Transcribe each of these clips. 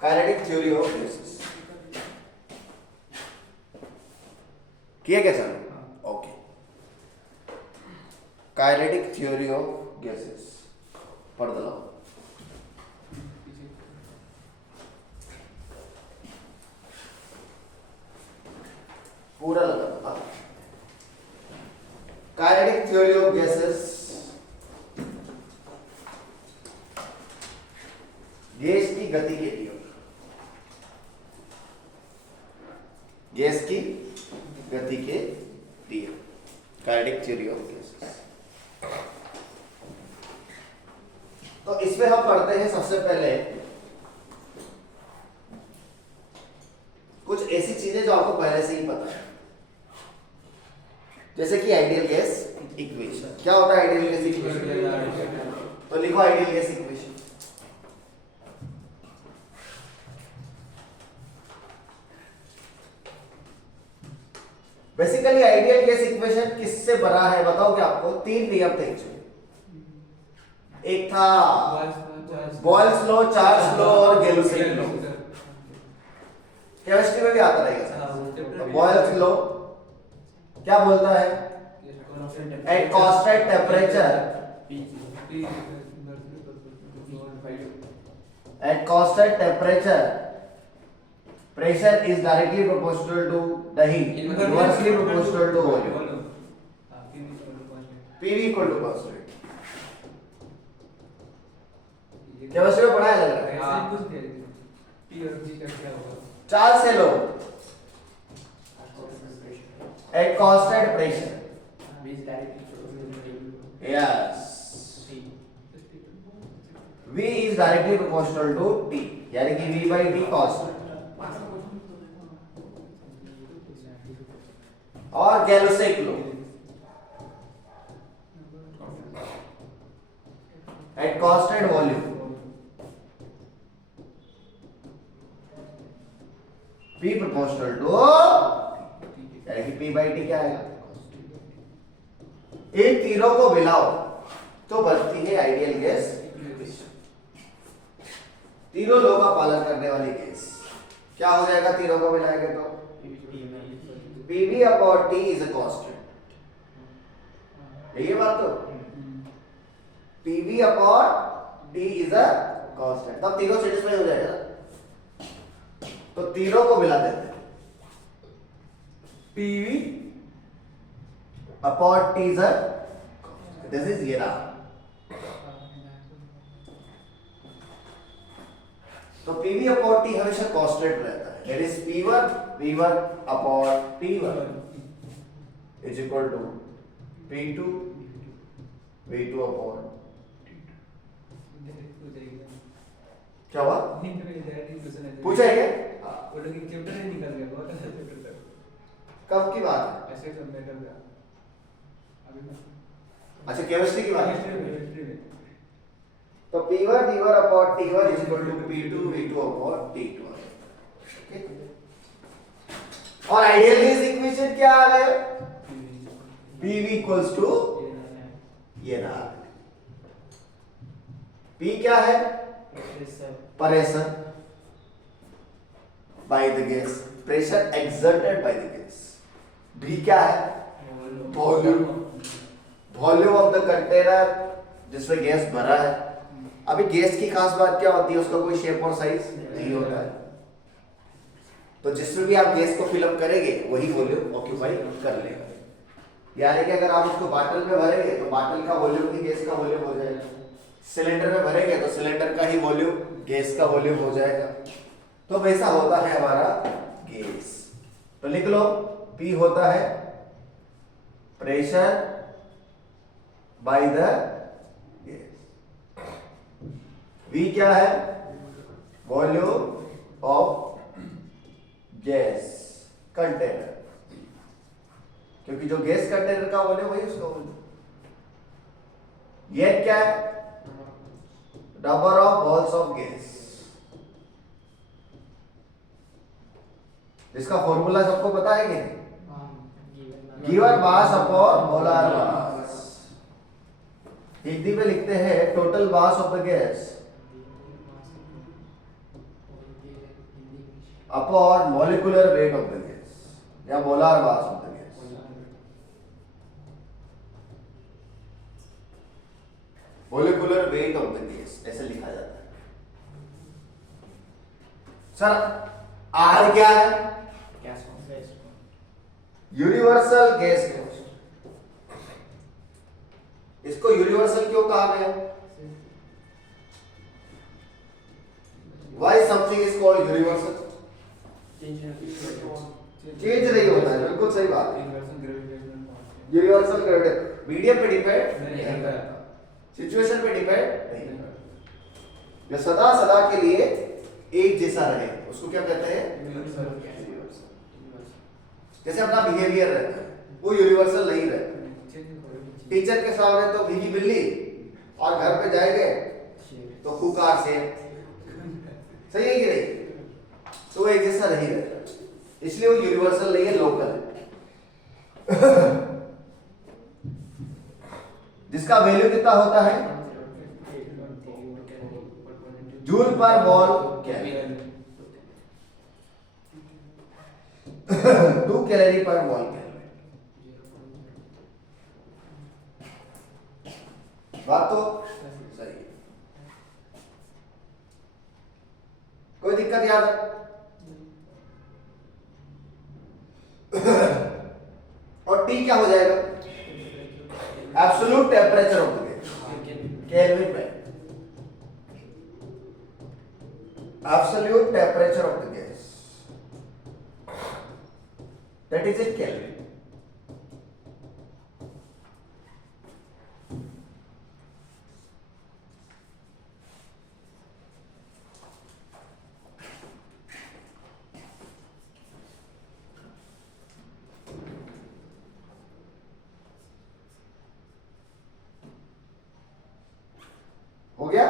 Kinetic theory of gases किया क्या sir? Okay, kinetic theory of gases पढ़ दो। पूरा लगा kinetic theory of gases. Gas की गति के लिए, गैस की गति के लिए काइनेटिक थ्योरी ऑफ गैसेस। तो इसमें हम पढ़ते हैं सबसे पहले कुछ ऐसी चीजें जो आपको पहले से ही पता है, जैसे कि आइडियल गैस इक्वेशन। क्या होता है आइडियल गैस इक्वेशन? तो लिखो ideal gas equation. Basically ideal gas equation किससे बना है बताओ क्या आपको? तीन नियम थे इसमें। एक था बॉयल्स लॉ, चार्ल्स लॉ और गैलुसेक लॉ। केमिस्ट्री में भी आता रहेगा। बॉयल्स लॉ क्या बोलता है? At constant temperature, at constant temperature pressure is directly proportional to the heat, inversely proportional to volume. PV equal to constant. Chemistry में पढ़ाया लग रहा है। P और G का क्या होगा? चार्ल्स से लो at constant pressure. Yes. V is directly proportional to T, यानी कि V by T constant. और Gay Lussac law at constant volume, P proportional to, यानी कि P बाई T क्या आएगा? इन तीनों को मिलाओ तो बनती है आइडियल गैस। तीनों लॉ का पालन करने वाली गैस क्या हो जाएगा? तीनों को मिलाएंगे तो PV upon T is a constant. यही बात तो PV upon T is a constant, तब तीनों सेटिस्फाई हो जाएगा ना। तो तीनों को मिला देते हैं। PV upon T is a, this is ये रहा। तो PV अपॉन T हमेशा कांस्टेंट रहता है, that is P1 V1 upon T1 is equal to P2 V2 upon. क्या हुआ? पूछा है क्या? कब की बात है? अच्छा केमिस्ट्री की बात है। तो P1 V1 upon T1 is equal to P2 V2 upon T2। और आइडियल गैस इक्वेशन क्या आ गया? PV इक्वल्स टू ये रहा। P क्या है? Pressure by the gas, pressure exerted by the gas. V क्या है? Volume, volume of the container जिसमें गैस भरा है। अभी गैस की खास बात क्या होती है? उसका कोई शेप और साइज नहीं होता है, तो जिसमें भी आप गैस को फिलअप करेंगे वही वॉल्यूम ऑक्यूपाई कर लेगा। यानी कि अगर आप उसको बाटल में भरेंगे तो बाटल का वॉल्यूम ही गैस का वॉल्यूम हो जाएगा, सिलेंडर में भरेंगे तो सिलेंडर का ही वॉल्यूम गैस का वॉल्यूम हो जाएगा। तो वैसा होता है हमारा गैस। तो लिख लो P होता है pressure by the gas, V क्या है? वॉल्यूम ऑफ गैस कंटेनर, क्योंकि जो गैस कंटेनर का वॉल्यूम वही उसका वॉल्यूम। ये क्या है? Number of moles of gas, जिसका फॉर्मूला सबको पता है कि given mass upon molar mass. Hindi में लिखते हैं total mass of the gas upon molecular weight of the gas या molar mass of the gas. Molecular weight of the gas ऐसे लिखा जाता है। सर आर क्या है? Universal gas constant. इसको यूनिवर्सल क्यों कहा गया? Why something is called universal? Change नहीं होता है, बिल्कुल सही बात है। यूनिवर्सल ग्रेविटी मीडियम पे डिपेंड नहीं करता, सिचुएशन पे डिपेंड नहीं करता, जो सदा सदा के लिए एक जैसा रहे उसको क्या कहते हैं? यूनिवर्सल। जैसे अपना बिहेवियर रहता है वो यूनिवर्सल नहीं रहता। टीचर के सामने तो भीगी बिल्ली और घर पे जाएंगे तो कुकार से, सही है कि नहीं? तो वो एक जैसा नहीं रहता, इसलिए वो यूनिवर्सल नहीं है, लोकल है। जिसका वैल्यू कितना होता है? जूल पर मोल केल्विन। 2 कैलोरी पर मोल केल्विन। बात तो सही है। कोई दिक्कत याद है? और टी क्या हो जाएगा? Absolute temperature of the gas, Kelvin में। Absolute temperature of the gas, that is in Kelvin. हो गया?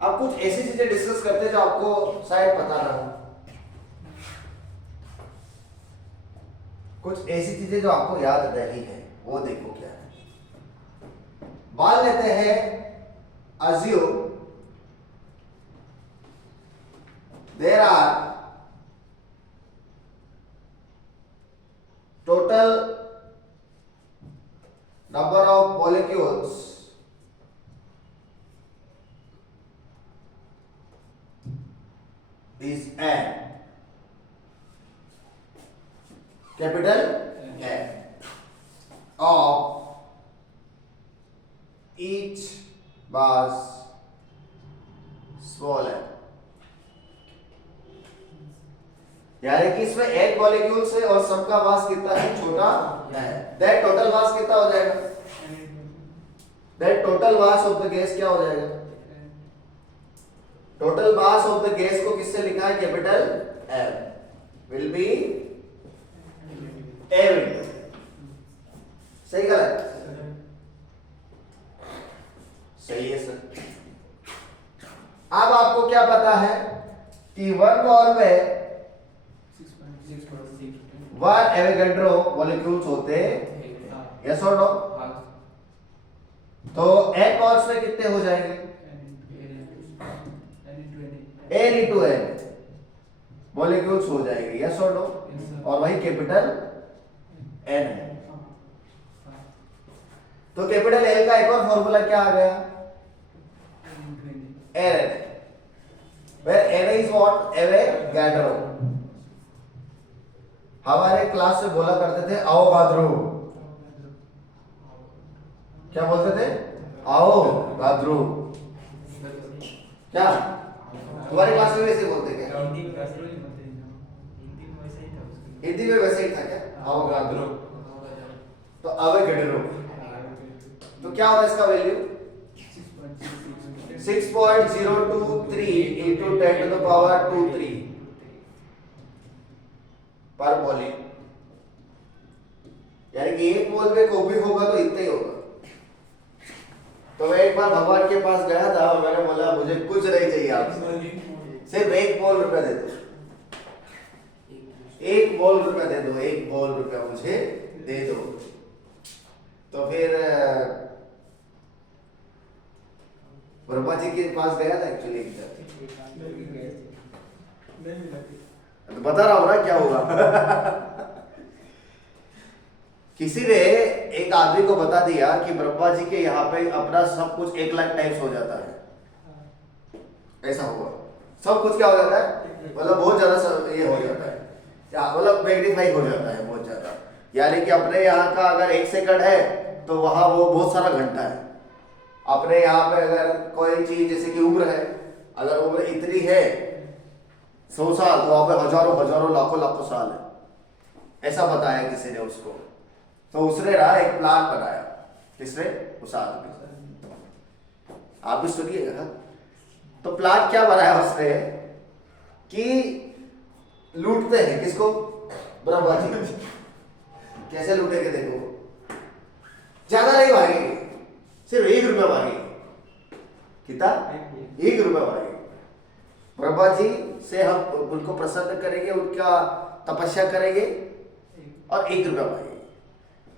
अब कुछ ऐसी चीजें डिस्कस करते हैं जो आपको शायद पता ना हो, कुछ ऐसी चीजें जो आपको याद नहीं है, वो देखो क्या है। मान लेते हैं assume there are total number of molecules is n, capital N, of each mass small n। यानी कि इसमें एक मॉलिक्यूल से और सबका मास कितना है? छोटा है। दैट टोटल मास कितना हो जाएगा? That total mass of the gas क्या हो जाएगा? Total mass of the gas को किससे लिखा है? Capital M will be M। सही गलत? सही है सर। अब आपको क्या पता है कि 1 मोल में 1 एवोगाड्रो मॉलिक्यूल्स होते हैं, यस और नो? तो n मोल्स में कितने हो जाएंगे? n into n मॉलिक्यूल्स हो जाएंगे, यस और नो? और वही कैपिटल N है। तो कैपिटल L का एक और फॉर्मूला क्या आ गया? N, where N is what? Avogadro. हमारे क्लास में बोला करते थे अवोगाद्रो। क्या बोलते थे? अवोगाद्रो। क्या तुम्हारे क्लास में वैसे बोलते क्या? हिंदी में वैसे ही था क्या? अवोगाद्रो। तो अवोगाड्रो। तो क्या होगा इसका value? 6.023 into 10 to the power 23 पर मोल। यानी कि एक मोल में कोई भी होगा तो इतना ही होगा। तो मैं एक बार भगवान के पास गया था और मैंने बोला मुझे कुछ नहीं चाहिए आपसे, सिर्फ 1 मोल रुपया दे दो। 1 मोल रुपया दे दो, 1 मोल रुपया मुझे दे दो। तो फिर ब्रह्मा जी के पास गया था एक्चुअली एक जाति, तो बता रहा हूं ना क्या हुआ। किसी ने एक आदमी को बता दिया कि ब्रह्मा जी के यहाँ पे अपना सब कुछ 1 लाख टाइम्स हो जाता है, ऐसा हुआ। सब कुछ क्या हो जाता है, मतलब बहुत ज्यादा ये हो जाता है, मतलब मैग्नीफाई हो जाता है बहुत ज्यादा। यानी कि अपने यहाँ का अगर 1 सेकंड है तो वहां वो बहुत सारा घंटा है। अपने यहाँ पे अगर कोई चीज जैसे कि उम्र है, अगर उम्र इतनी है 100 साल, तो वहां पे हजारों हजारों लाखों लाखों साल है, ऐसा बताया किसी ने उसको। तो उसने रहा एक प्लान बनाया, किसने, उस आदमी। आप भी सुनिएगा। तो प्लान क्या बनाया उसने कि लूटते हैं किसको, ब्रह्मा जी। कैसे लूटेंगे देखो, ज्यादा नहीं मांगेंगे, सिर्फ 1 रुपया मांगेंगे। कितना, 1 रुपया मांगेंगे। ब्रह्मा जी से हम उनको प्रसन्न करेंगे, उनका तपस्या करेंगे और 1 रुपया मांगेंगे।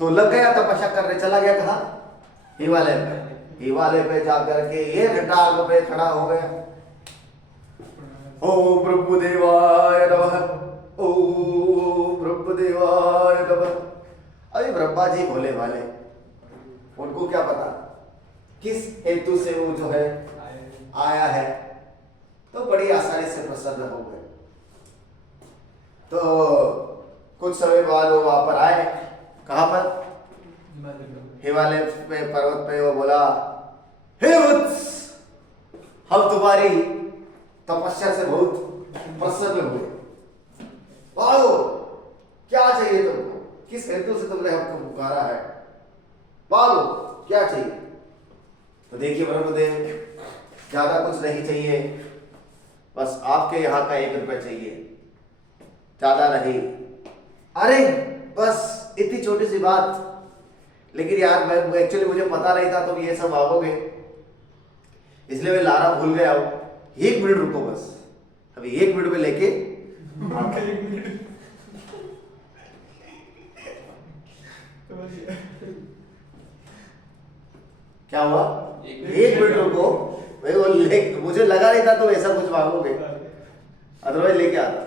तो लग गया तपस्या करने, चला गया कहा, हिमालय पे। हिमालय पे जाकर के 1 घंटा पे खड़ा हो गया। ओम ब्रह्मदेवाय नमः, ओम ब्रह्मदेवाय नमः। अभी ब्रह्मा जी भोले भाले, उनको क्या पता किस हेतु से वो जो है आया है, तो बड़ी आसानी से प्रसन्न हो गए। तो कुछ समय बाद वो वहां पर आए, कहां पर, हिमालय पे, पर्वत पे। वो बोला, हे वत्स, हम तुम्हारी तपस्या से बहुत प्रसन्न हुए, बोलो क्या चाहिए तुमको, किस हेतु से तुमने हमको पुकारा है, बोलो क्या चाहिए। तो देखिए ब्रह्मदेव, ज्यादा कुछ नहीं चाहिए, बस आपके यहाँ का 1 रुपया चाहिए, ज्यादा नहीं। अरे बस इतनी छोटी सी बात, लेकिन यार मैं एक्चुअली मुझे पता नहीं था तुम ये सब मांगोगे, इसलिए मैं लाना भूल गया हूं। 1 मिनट रुको बस, अभी 1 मिनट में लेके क्या हुआ, 1 मिनट रुको भाई, वो मुझे लगा नहीं था तुम ऐसा कुछ मांगोगे, अदरवाइज लेके आता।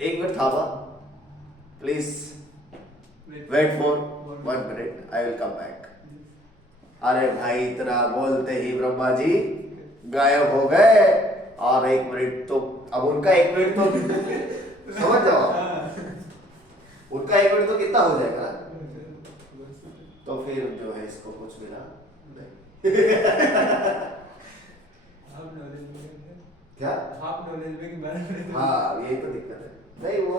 1 मिनट थामा, please wait for 1 minute, I will come back. अरे भाई इतना बोलते ही ब्रह्मा जी गायब हो गए। और 1 मिनट तो, अब उनका 1 मिनट तो समझ जाओ, उनका 1 मिनट तो कितना हो जाएगा। तो फिर जो है इसको कुछ मिला क्या, हाँ यही तो दिक्कत है, नहीं वो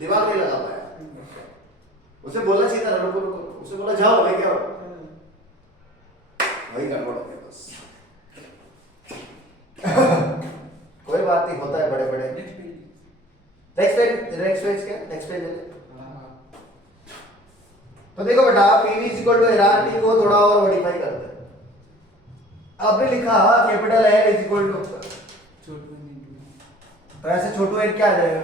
दिमाग नहीं लगा पाया। उसे बोलना चाहिए था रुको रुको, उसे बोला जाओ लेके आओ, वही गड़बड़ हो गया बस। कोई बात नहीं, होता है बड़े बड़े। नेक्स्ट पेज क्या, नेक्स्ट पेज ले ले। तो देखो बेटा, PV इक्वल टू RT को थोड़ा और मॉडिफाई करते हैं। आपने लिखा capital N is equal to, तो ऐसे छोटू n क्या आ जाएगा,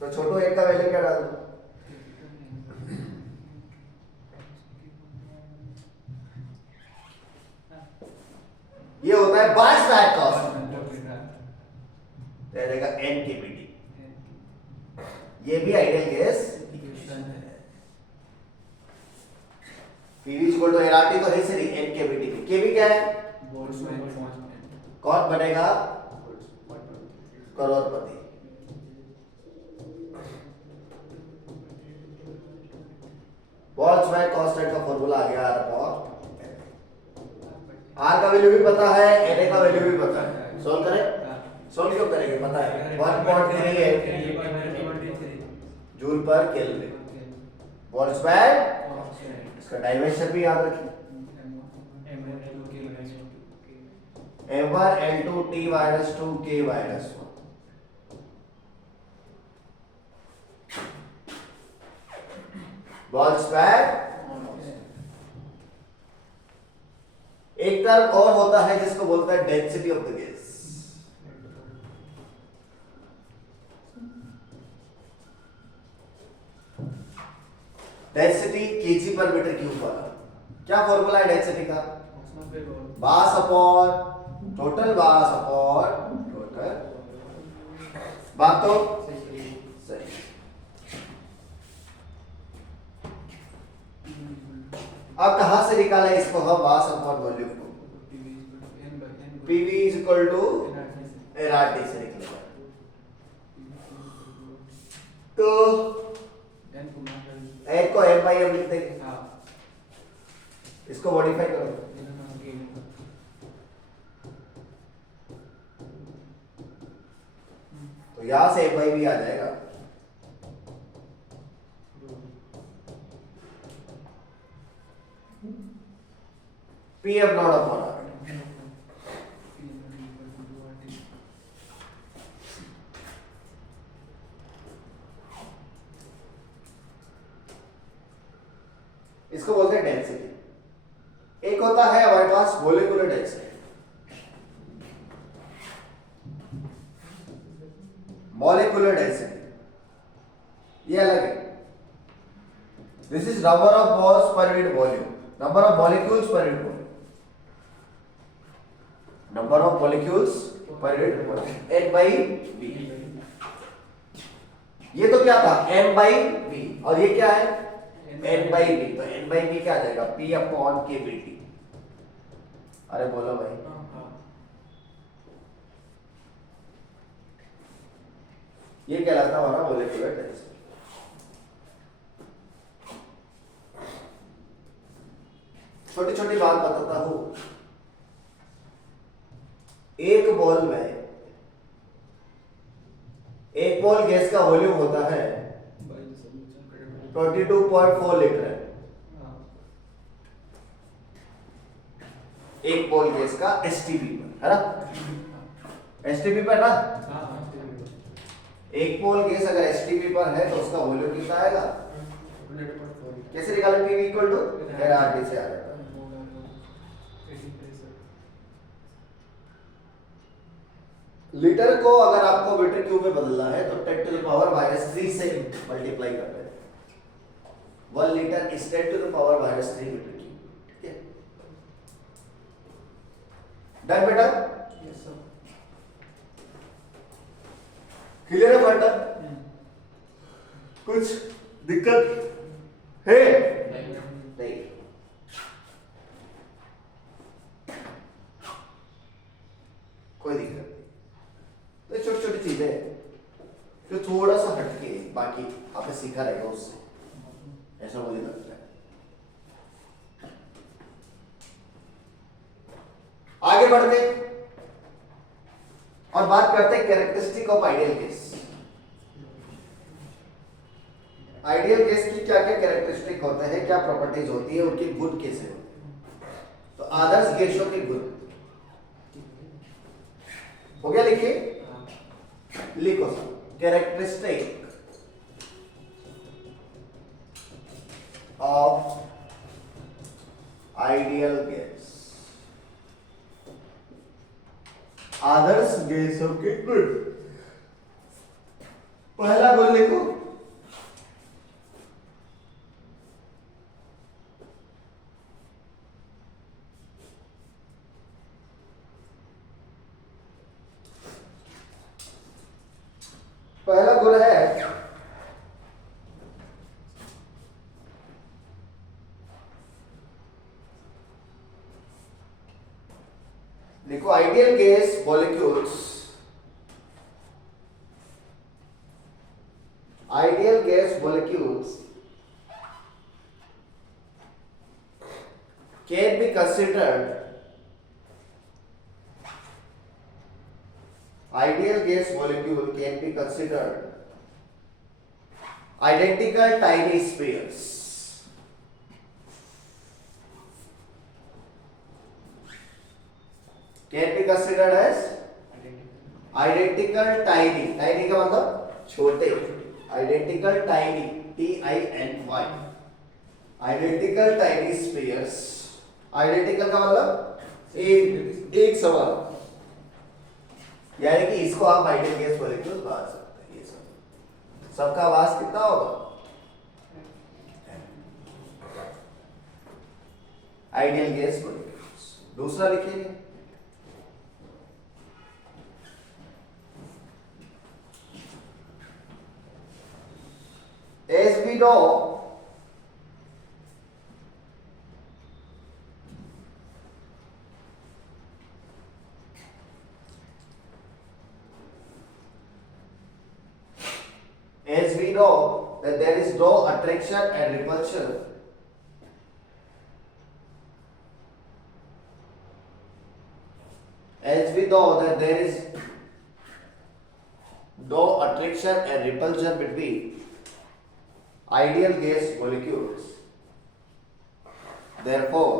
तो छोटू n का वैल्यू क्या डाल दो, ये होता है बायस बैक कॉस्ट, रहेगा n kBT। ये भी आइडियल गैस इक्वेशन है। PV इक्वल टू RT तो है सही, n kBT। kB क्या है, कौन बनेगा, करोड़पति। बोल्ट्जमैन कांस्टेंट का फॉर्मूला आ गया R का वैल्यू भी पता है, Na का वैल्यू भी पता है। सोल्व करें, सोल्व क्यों करेंगे, पता है 1.38 जूल पर केल्विन। बोल्ट्जमैन, इसका डायमेंशन भी याद रखिए, m1 L2 T - 2 K - 1। Boltzmann. एक टर्म और होता है जिसको बोलता है density of the gas. Density KG per metre cube वाला क्या फॉर्मूला है डेंसिटी का? Mass upon total mass upon total. बात तो सही। अब कहां से निकाला इसको हम मास अपॉन वॉल्यूम को? PV is equal to NRT से निकलेगा। तो एन को एम बाई एम लिख देंगे। इसको मॉडिफाई करो। तो यहां से एम बाई भी आ जाएगा। P M naught upon R. इसको बोलते हैं डेंसिटी। एक होता है हमारे पास मोलिकुलर डेंसिटी। मॉलिक्यूलर डेंसिटी ये अलग है। This is number of moles per unit volume, number of molecules per unit volume, number of molecules per unit volume, N by B. ये तो क्या था? M by B. और ये क्या है? N by B. तो एन बाई बी क्या आ जाएगा? पी अपॉन के बी टी। अरे बोलो भाई। ये कहलाता है हमारा मोलिकुलर डेंसिटी। छोटी छोटी बात बताता हूं। एक मोल में, एक मोल गैस का वॉल्यूम होता है 22.4 लीटर। एक मोल गैस का एसटीपी पर, है ना? एसटीपी पर ना? एक मोल गैस अगर एसटीपी पर है तो उसका वॉल्यूम कितना आएगा? कैसे निकालें? पीवी इक्वल टू एनआरटी से आ जाएगा। लीटर को अगर आपको मीटर क्यूब में बदलना है तो 10 टू द पावर -3 से मल्टीप्लाई कर दें। 1 litre is 10 to the power -3 metre cube. ठीक है, डन बेटा? Yes sir. क्लियर है बेटा? कुछ दिक्कत है? नहीं। कोई दिक्कत नहीं। तो छोटी छोटी चीजें जो थोड़ा सा हटके बाकी आपने सीखा रहेगा उससे, ऐसा मुझे लगता है। आगे बढ़ते और बात करते हैं characteristic of ideal gas. Ideal gas की क्या क्या कैरेक्टरिस्टिक होते हैं, क्या प्रॉपर्टीज होती है, उनके गुण कैसे होते हैं। तो आदर्श गैसों के गुण हो गया, लिखिए। लिखो sir, characteristic of ideal gas, आदर्श गैसों के गुण। पहला गुण लिखो, पहला गुण है देखो, ideal gas molecules, ideal gas molecules can be considered, ideal gas molecule can be considered identical tiny spheres. Can be considered as identical tiny, tiny का मतलब छोटे, identical tiny, TINY, identical tiny spheres, identical का मतलब एक समान, यानी कि इसको आप आइडियल गैस मॉलिक्यूल मान सकते हैं। ये सब सबका मास कितना होगा? Ideal gas molecules. दूसरा लिखिए as we know that there is no attraction and repulsion as we know that there is no attraction and repulsion between ideal gas molecules. Therefore,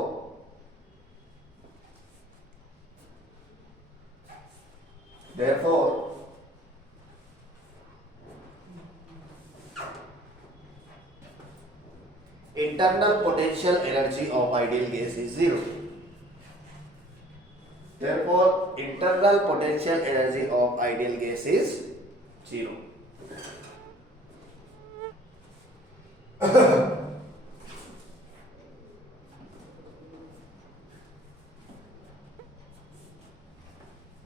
internal potential energy of ideal gas is zero. Therefore, internal potential energy of ideal gas is zero.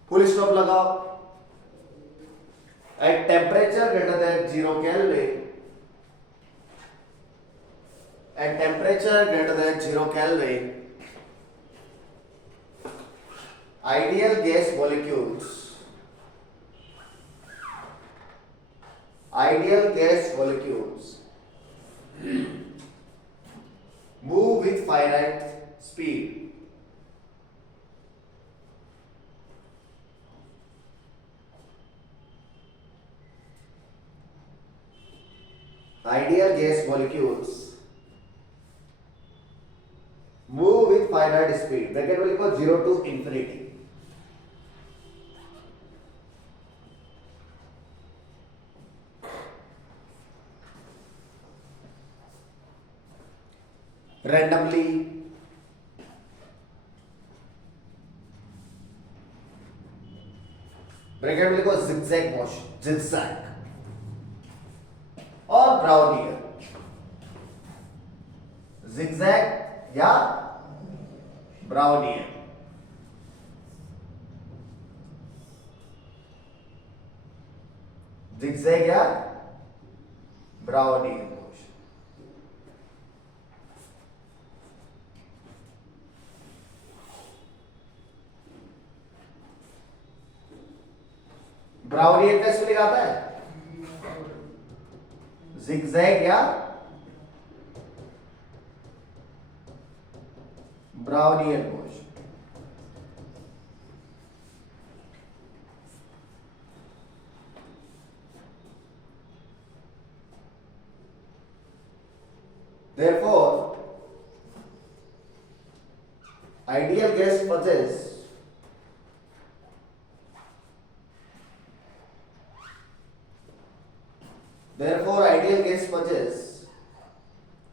Full stop लगाओ. At temperature greater than 0 Kelvin, at temperature greater than 0 Kelvin, ideal gas molecules move with finite speed. Ideal gas molecules move with finite speed. Bracket में लिखो 0 to infinity. Randomly, bracket में लिखो zigzag motion, zigzag और ब्राउनियर. zigzag या ब्राउनियर. zigzag या ब्राउनियर. ब्राउनियर कैसे लिखाता है? zigzag या ब्राउनियर motion. Therefore, ideal gas possess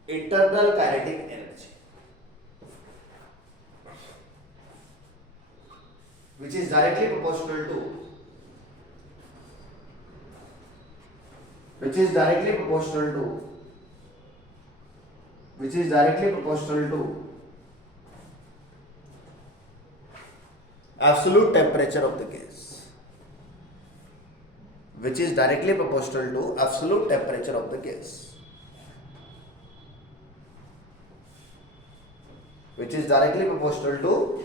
internal kinetic energy, which is directly proportional to absolute temperature of the gas. Which is directly proportional to absolute temperature of the gas. Which is directly proportional to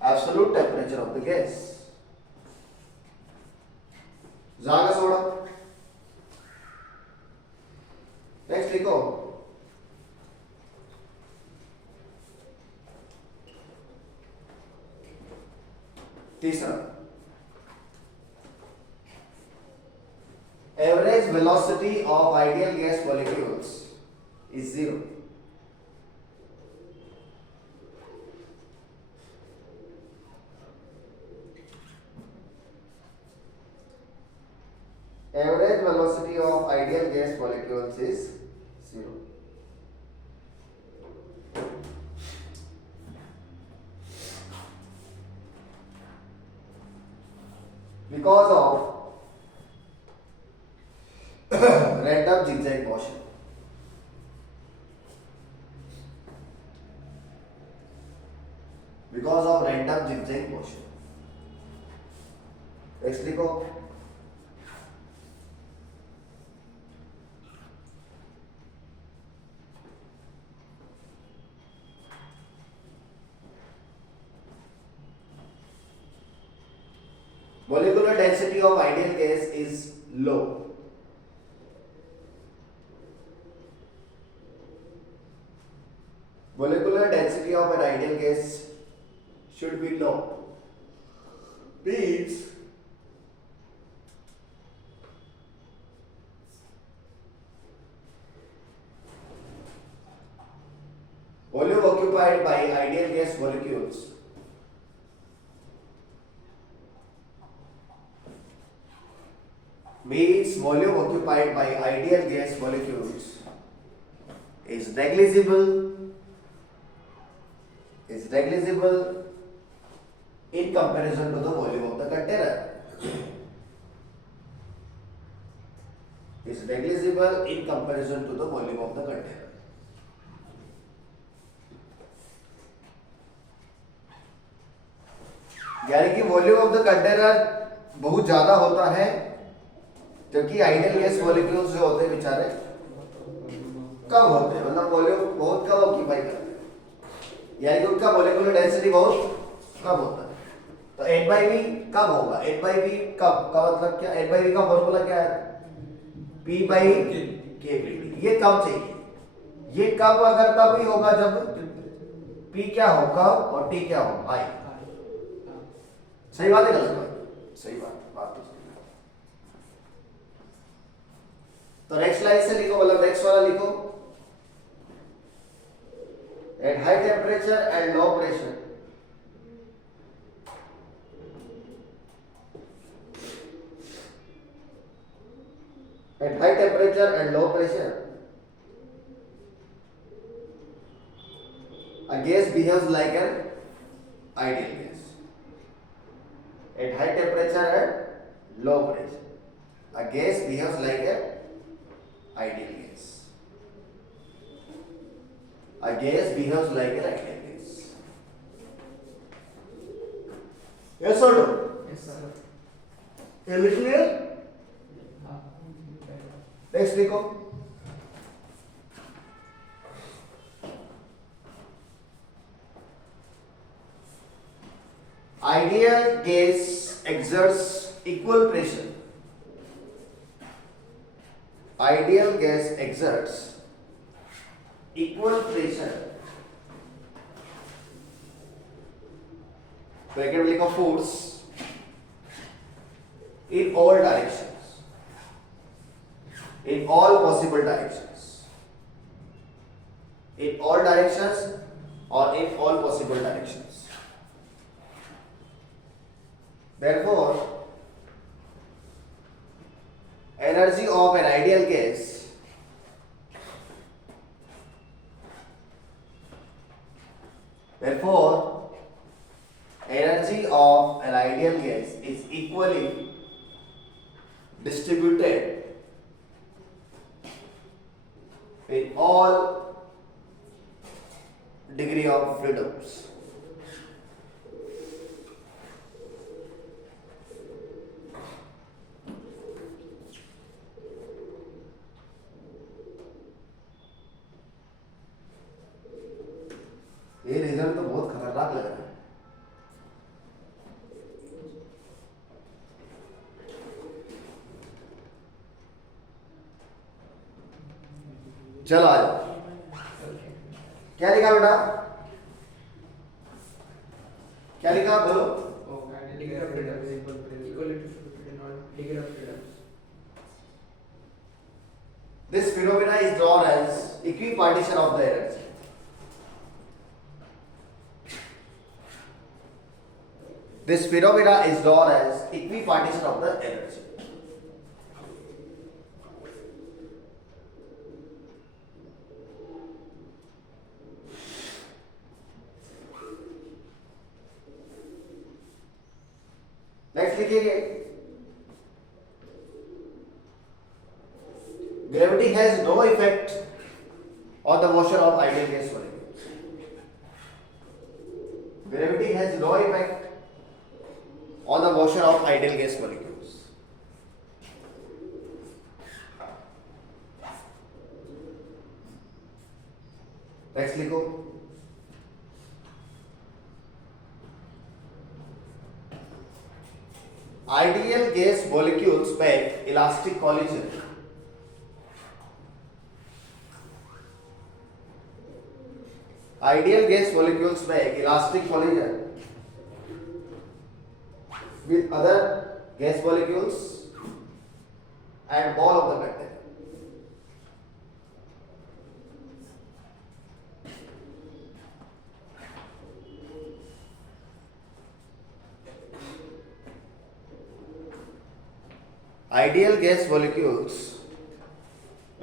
absolute temperature of the gas. जागा soda. Next लिखो तीसरा. Average velocity of ideal gas molecules is 0. Average velocity of ideal gas molecules is 0. Because of random zigzag motion. zigzag motion. Next लिखो molecular density of ideal gas is low. Molecular density of an ideal gas should be low. Means volume occupied by ideal gas molecules means volume occupied by ideal gas molecules is negligible in comparison to the volume of the container. Is negligible in comparison to the volume of the container. यानी कि volume of the container बहुत ज्यादा होता है क्योंकि ideal gas molecules जो होते हैं बेचारे कम होते हैं, मतलब वॉल्यूम बहुत कम ऑक्यूपाई करते हैं, यानी कि उनका मॉलिक्यूलर डेंसिटी बहुत कम होता है। तो N/V कम होगा। N/V कम का मतलब क्या? N/V का फॉर्मूला क्या है? P/kBT। ये कम चाहिए। ये कम अगर तब ही होगा जब P क्या हो कम और T क्या हो हाई। सही बात है गलत बात? सही बात तो सही है। तो नेक्स्ट लाइन से लिखो, मतलब नेक्स्ट वाला लिखो। At high temperature and low pressure at high temperature and low pressure a gas behaves like an ideal gas. At high temperature and low pressure a gas behaves like an ideal gas. A gas behaves like an ideal gas. Yes or no? Yes, sir. Is it clear? Next लिखो। Ideal gas exerts equal pressure. Ideal gas exerts equal pressure. Bracket में लिखो force in all directions. In all possible directions. In all directions or in all possible directions. Therefore, energy of an ideal gas is equally distributed in all degree of freedoms. ये result तो बहुत खतरनाक लग रहा है। चलो आ जाओ। क्या लिखा बेटा? क्या लिखा बोलो? This phenomena is known as equipartition of the energy. This phenomena is known as equipartition of the energy. Next लिखिए, gravity has no effect on the motion of ideal gas molecules. Gravity has no effect on the motion of ideal gas molecules. Next लिखो, ideal gas molecules में elastic collision. Ideal gas molecules में elastic collision with other gas molecules and wall of the container. Ideal gas molecules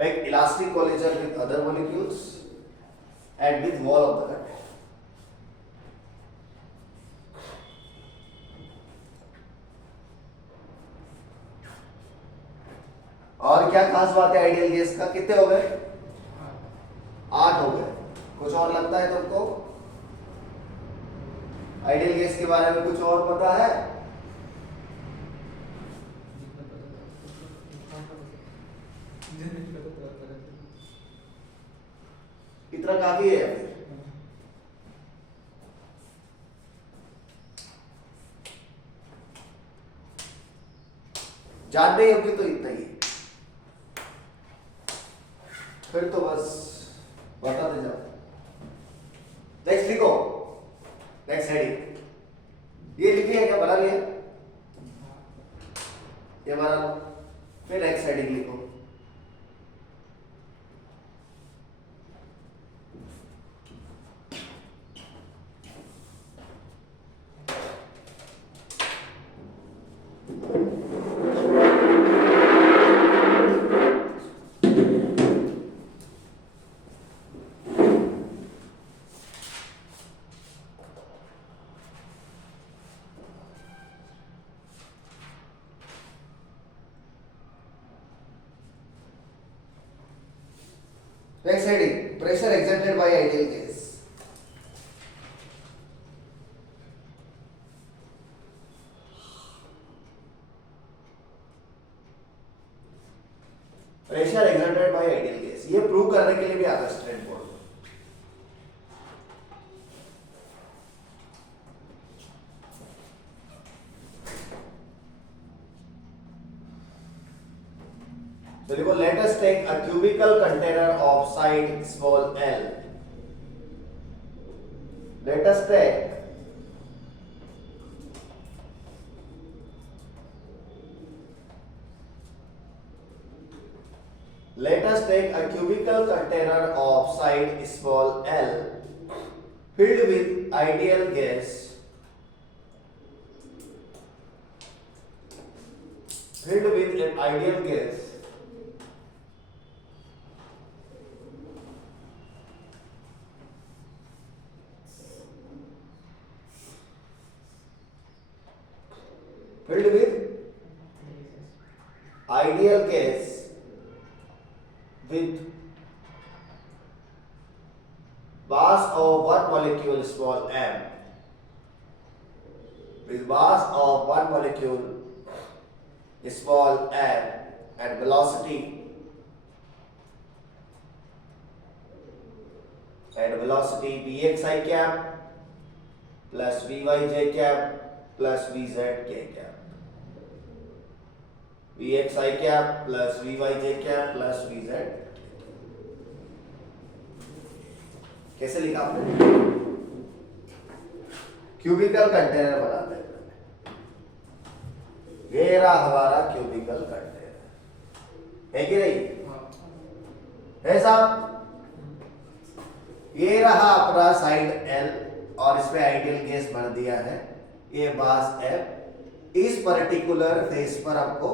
make elastic collision with other molecules and with wall of the container. और क्या खास बात है ideal gas का? कितने हो गए? 8 हो गए. कुछ और लगता है तुमको? आइडियल गैस के बारे में कुछ और पता है? इतना काफी है. जानने योग्य तो इतना ही है, फिर तो बस बताते जाओ. नेक्स्ट लिखो, नेक्स्ट हेडिंग. ये लिखी है क्या? बना लिया? ये बना लो. फिर नेक्स्ट हेडिंग लिखो. Next heading, pressure exerted by ideal gas. Pressure exerted by ideal gas, ये प्रूव करने के लिए भी आता है स्ट्रेट बोर्ड. So देखो, let us take a cubical container of side small l. Let us take a cubical container of side small l filled with ideal gas. Filled with an ideal gas. Filled with ideal gas with mass of one molecule small m, with mass of one molecule small m and velocity vxi cap plus vyj cap plus vzk cap. Vxi cap plus Vyj cap plus Vz. कैसे लिखा आपने? Cubicle container बनाते हैं. ये रहा हमारा cubicle container, है कि नहीं? है साहब? ये रहा अपना साइड L और इसमें आइडियल गैस भर दिया है. ये मास M. इस पर्टिकुलर फेस पर आपको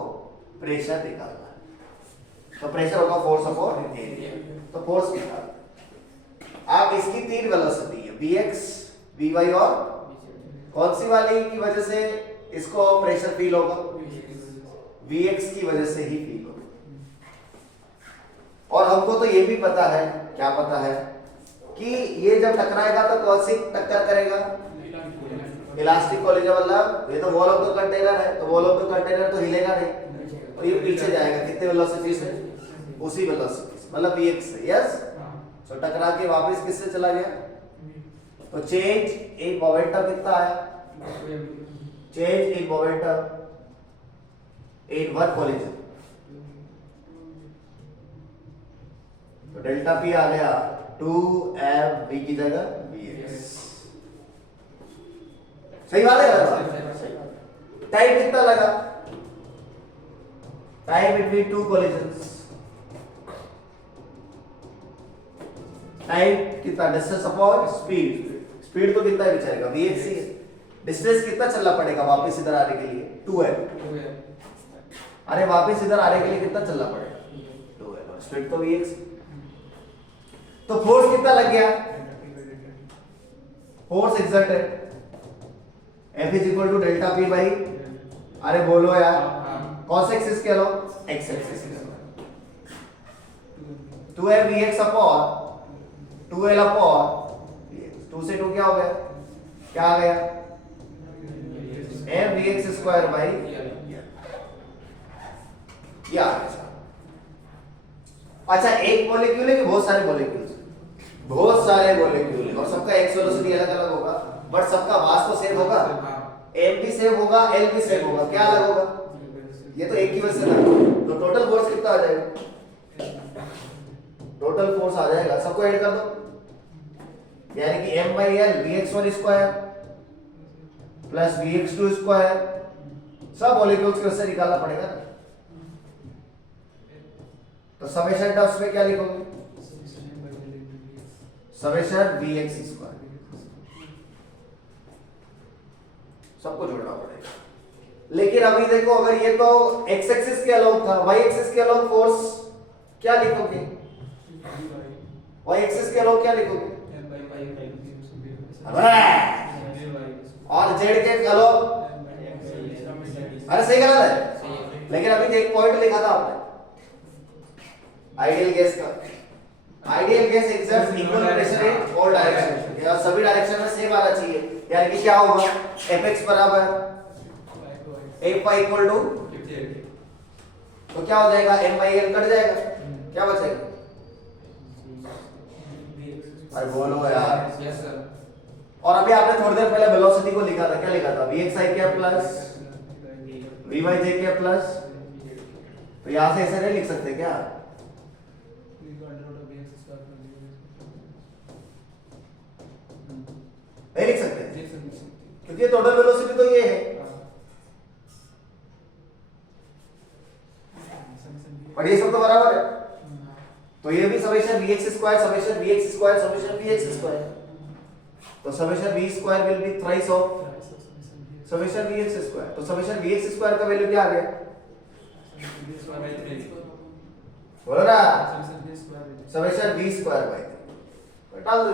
प्रेशर निकालना है. तो प्रेशर होगा फोर्स अपॉन एरिया. तो फोर्स निकालना. आप इसकी 3 वेलोसिटी है, Vx, Vy और कौन सी वाली की वजह से इसको प्रेशर फील होगा? Vx की वजह से ही फील होगा. और हमको तो ये भी पता है, क्या पता है कि ये जब टकराएगा तो कौन सी टक्कर करेगा? इलास्टिक कॉलिजन मतलब ये तो वॉल ऑफ द कंटेनर है, तो वॉल ऑफ द कंटेनर तो हिलेगा नहीं और ये पीछे जाएगा कितने वेलोसिटी से, उसी वेलोसिटी से, मतलब vx से। यस, तो टकरा के वापस किससे चला गया, तो चेंज इन मोमेंटम कितना आया, change in momentum in one collision, तो डेल्टा पी आ गया 2mv की जगह vx। सही बात है। टाइम कितना लगा, time between two collisions, time कितना, डिस्टेंस अपॉन स्पीड, स्पीड तो कितना ही बचाएगा vx ही है। डिस्टेंस कितना चलना पड़ेगा वापस इधर आने के लिए, 2m। अरे वापस इधर आने के लिए कितना चलना पड़ेगा, 2m, और स्पीड तो vx। तो फोर्स कितना लग गया, force exerted F is equal to delta P by, अरे बोलो यार, कौन से एक्सिस के लो, x एक्सिस के लो, 2m vx upon 2l upon 2 से 2 क्या हो गया, क्या आ गया, m vx स्क्वायर बाई ये आ गया। अच्छा, एक मॉलिक्यूल है कि बहुत सारे मॉलिक्यूल, बहुत सारे मॉलिक्यूल है और सबका एक्स वेलोसिटी अलग अलग होगा, बट सबका मास तो सेम होगा, m भी सेम होगा, l भी सेम होगा, क्या अलग होगा, ये तो एक ही वजह से ना। तो टोटल फोर्स कितना आ जाएगा, टोटल फोर्स आ जाएगा, सबको ऐड कर दो, यानी कि m by l vx1 square plus vx2 square, सब मॉलिक्यूल्स के उससे निकालना पड़ेगा ना। तो समेशन टर्म्स में क्या लिखोगे, समेशन vx स्क्वायर, सबको जोड़ना पड़ेगा। लेकिन अभी देखो, अगर ये तो x एक्सिस के अलोंग था, y एक्सिस के अलोंग फोर्स क्या लिखोगे, y एक्सिस के अलोंग क्या लिखोगे, और z के अलोंग, अरे सही गलत है, लेकिन अभी एक पॉइंट लिखा था आपने आइडियल गैस का, ideal gas exerts equal pressure in all direction, या सभी डायरेक्शन में सेम आना चाहिए, यानी कि क्या होगा, Fx बराबर F इक्वल टू, तो क्या हो जाएगा, m बाई l कट जाएगा, क्या बचेगा, अरे बोलो यार। Yes sir. और अभी आपने थोड़ी देर पहले वेलोसिटी को लिखा था, क्या लिखा था, vxi क्या प्लस vyj क्या प्लस, तो यहां से ऐसे नहीं लिख सकते क्या, नहीं लिख सकते, क्योंकि टोटल वेलोसिटी तो ये है, और ये सब तो बराबर है, तो ये भी summation vx square summation vx square summation vx square, तो summation v square will be thrice of summation vx square, तो समेशन vx स्क्वायर का वैल्यू क्या आ गया, बोलो ना, समेशन v स्क्वायर बाई, डाल दो,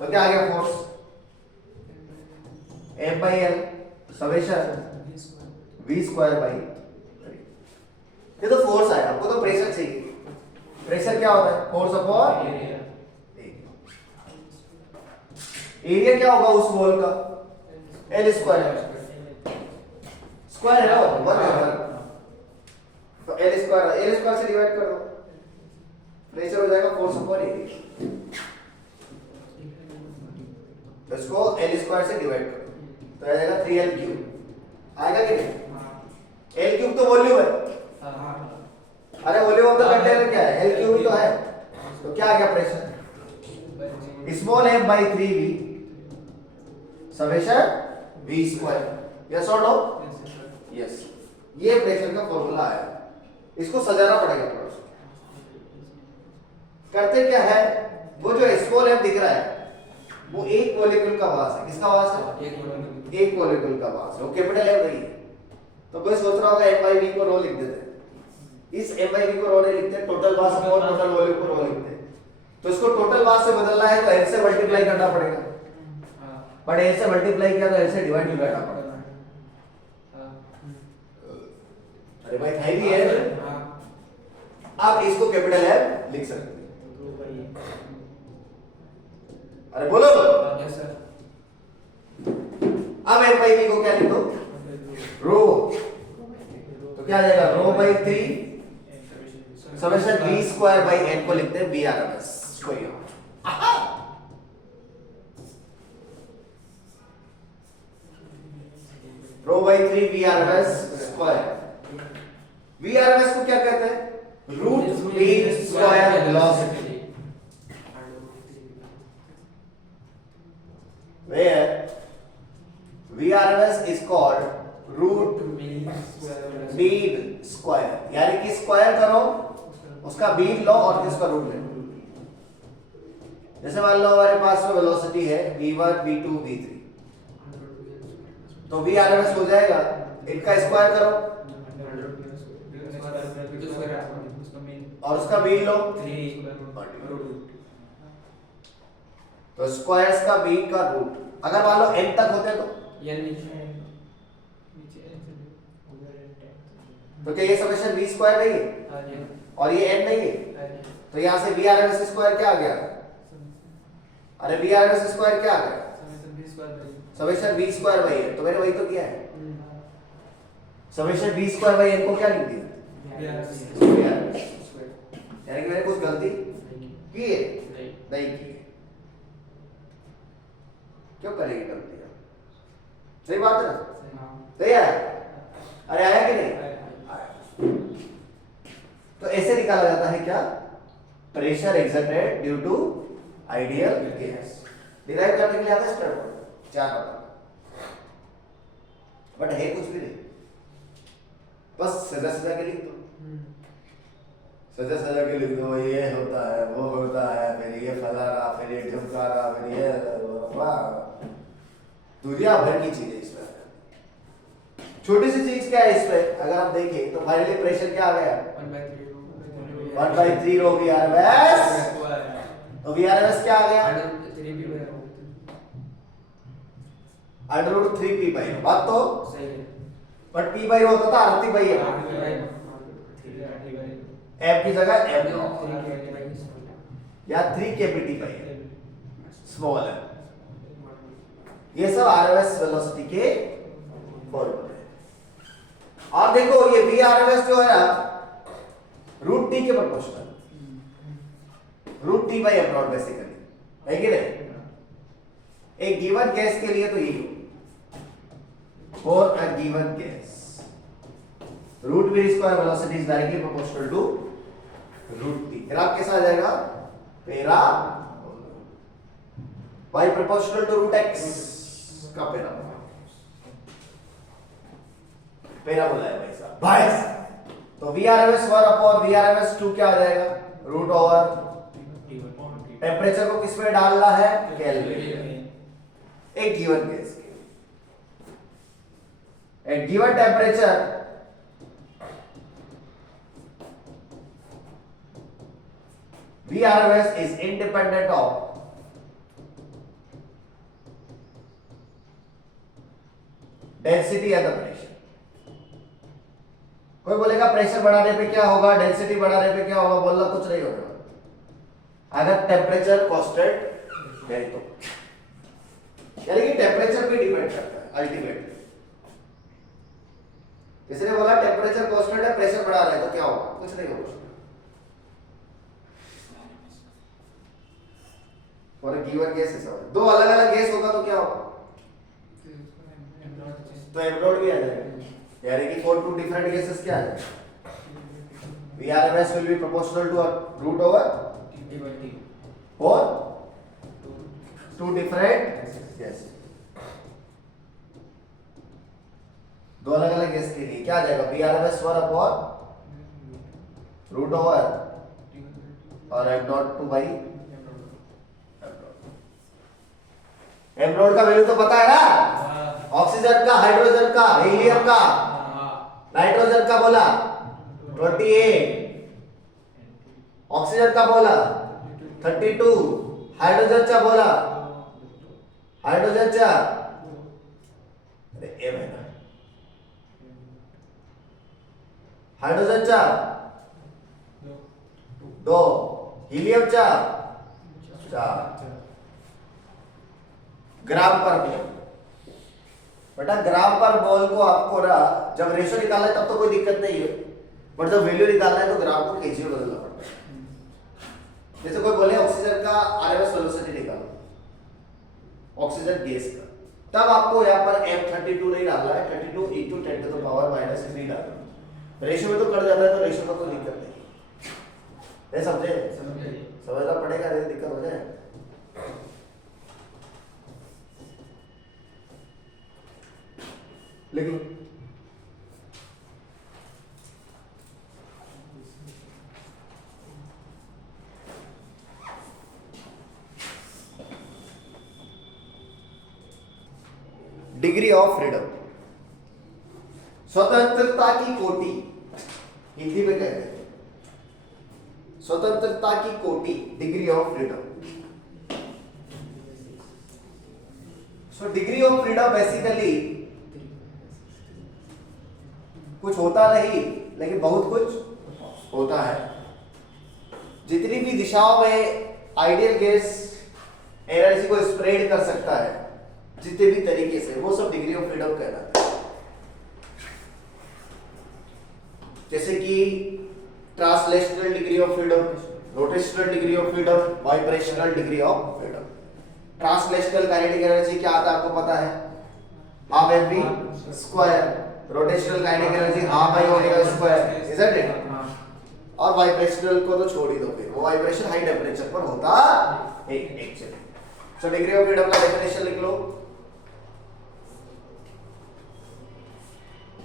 तो क्या आ गया, force m by l summation v square by, ये तो फोर्स आया, आपको तो प्रेशर चाहिए, प्रेशर क्या होता है, फोर्स अपॉन एरिया, क्या होगा उस वॉल का, l स्क्वायर, स्क्वायर है ना, वन है, तो l स्क्वायर से डिवाइड कर दो, प्रेशर हो जाएगा फोर्स अपॉन एरिया, इसको l स्क्वायर से डिवाइड करो, तो आ जाएगा 3l क्यूब, आएगा कि नहीं, l क्यूब तो वॉल्यूम है, अरे वॉल्यूम ऑफ द कंटेनर क्या है, l क्यूब ही तो है, तो क्या आ गया pressure, small m by 3v summation v square, yes और नो, यस, ये प्रेशर का फॉर्मूला आया, इसको सजाना पड़ेगा थोड़ा सा, करते क्या है, वो जो स्मॉल m दिख रहा है वो एक मॉलिक्यूल का मास है, किसका मास है, एक मॉलिक्यूल का मास है, वो कैपिटल M नहीं है, तो कोई सोच रहा होगा m by v को रो लिख देते हैं, इस m by v को रो नहीं लिखते, total mass upon total volume को रो लिखते हैं, तो इसको टोटल मास से बदलना है तो l से मल्टीप्लाई करना पड़ेगा, पर l से मल्टीप्लाई किया तो l से डिवाइड भी करना पड़ेगा, अरे भाई था ही है, आप इसको कैपिटल M लिख सकते हैं, अरे बोलो, यस सर। क्या आ जाएगा rho by 3 summation v square by n को लिखते हैं VRMS को। Rho by 3 VRMS square. VRMS को क्या कहते हैं? Root mean square velocity. Where VRMS is called root mean square, यानी कि स्क्वायर करो उसका मीन लो और इसका रूट ले। जैसे मान लो हमारे पास में वेलोसिटी है v1 v2 v3, तो VRMS हो जाएगा इनका स्क्वायर करो और उसका मीन लो, तो स्क्वायर्स का मीन का रूट। अगर मान लो n तक होते तो क्या ये समेशन v स्क्वायर नहीं है और ये n नहीं है, तो यहां से VRMS स्क्वायर क्या आ गया? अरे VRMS स्क्वायर क्या आ गया? Summation v square by n। तो मैंने वही तो किया है, summation v square by n को क्या लिख दिया? यानी कि मैंने कुछ गलती की है? नहीं की है। क्यों करेंगे गलती? सही बात है ना? सही है? अरे आया कि नहीं? तो ऐसे निकाला जाता है क्या? Pressure exerted due to ideal gas. Derive करने के लिए आता है स्टैंडर्ड 4 नंबर, बट है कुछ भी नहीं, बस सजा सजा के लिख दो, सजा सजा के लिख दो, ये होता है वो होता है, फिर ये फलाना, फिर ये ढमकाना, फिर ये दुनिया भर की चीजें इसमें। छोटी सी चीज क्या है इसमें अगर आप देखें तो फाइनली प्रेशर क्या आ गया? 1/3 रो VRMS। तो VRMS क्या आ गया? √3p by rho. बात तो सही है, बट p बाई रो होता था RT बाई f की जगह m या 3 kpt बाई स्मॉल है। ये सब RMS वेलोसिटी के फॉर्मूले। और देखो ये VRMS जो है ना रूट टी के proportional, root T by M naught basically, है कि नहीं? एक गिवन गैस के लिए तो यही हो, for a given gas root V square velocity is directly proportional to root T. Graph कैसा आ जाएगा? Para y proportional to root x का पैराबोला। पैराबोला है भाई साहब, भाई। तो VRMS 1 अपॉन VRMS 2 क्या आ जाएगा? रूट ओवर टेम्परेचर को किस में डालना है? केल्विन। एक गिवन गैस के at given temperature VRMS is independent of density and the pressure. कोई बोलेगा प्रेशर बढ़ाने पे क्या होगा, डेंसिटी बढ़ाने पे क्या होगा? बोलना कुछ नहीं होगा अगर टेम्परेचर कांस्टेंट है तो, यानी कि टेम्परेचर पे डिपेंड करता है अल्टीमेटली। किसी ने बोला टेम्परेचर कांस्टेंट है, प्रेशर बढ़ा रहा है तो क्या होगा? कुछ नहीं होगा। और गिवन गैस है सब, दो अलग अलग गैस होगा तो क्या होगा? तो m डॉट भी आ जाएगा, यानी कि फॉर टू डिफरेंट गैसेस क्या आ जाएगा? VRMS will be proportional to a root over for two different gas. दो अलग अलग गैस के लिए क्या आ जाएगा? VRMS 1 अपॉन रूट ओवर और m dot 2 by m dot का वैल्यू तो पता है ना? ऑक्सीजन का, हाइड्रोजन का, हीलियम का, नाइट्रोजन का बोला 28, ऑक्सीजन का बोला 32, हाइड्रोजन चा बोला हाइड्रोजन चा अरे एम है ना, हाइड्रोजन चा 2, हीलियम चा 4 ग्राम पर मोल। बेटा ग्राम पर मोल को आपको ना जब रेशो निकालना है तब तो कोई दिक्कत नहीं है, बट जब वैल्यू निकालना है तो ग्राम को केजी में बदलना पड़ता है। जैसे कोई बोले ऑक्सीजन का आरएमएस वेलोसिटी निकालो, ऑक्सीजन गैस का, तब आपको यहाँ पर F32 नहीं डालना है, 32 × 10⁻³ डालना। रेशो में तो कट जाता है तो रेशो का कोई दिक्कत नहीं है, समझे? समझना पड़ेगा, नहीं दिक्कत हो जाए। लिख लो। डिग्री ऑफ फ्रीडम, स्वतंत्रता की कोटि हिंदी में कहते हैं, स्वतंत्रता की कोटि, degree of freedom. So degree of freedom basically कुछ होता नहीं लेकिन बहुत कुछ होता है। जितनी भी दिशाओं में आइडियल गैस एनर्जी को स्प्रेड कर सकता है, जितने भी तरीके से, वो सब डिग्री ऑफ फ्रीडम कहलाता है। जैसे कि translational degree of freedom, rotational degree of freedom, vibrational degree of freedom. Translational kinetic energy क्या आता है आपको पता है, half mv square. Rotational kinetic energy half I omega square, isn't it? और वाइब्रेशनल को तो छोड़ ही दो, फिर वो वाइब्रेशन हाई टेंपरेचर पर होता है actually. So degree of freedom का डेफिनेशन लिख लो,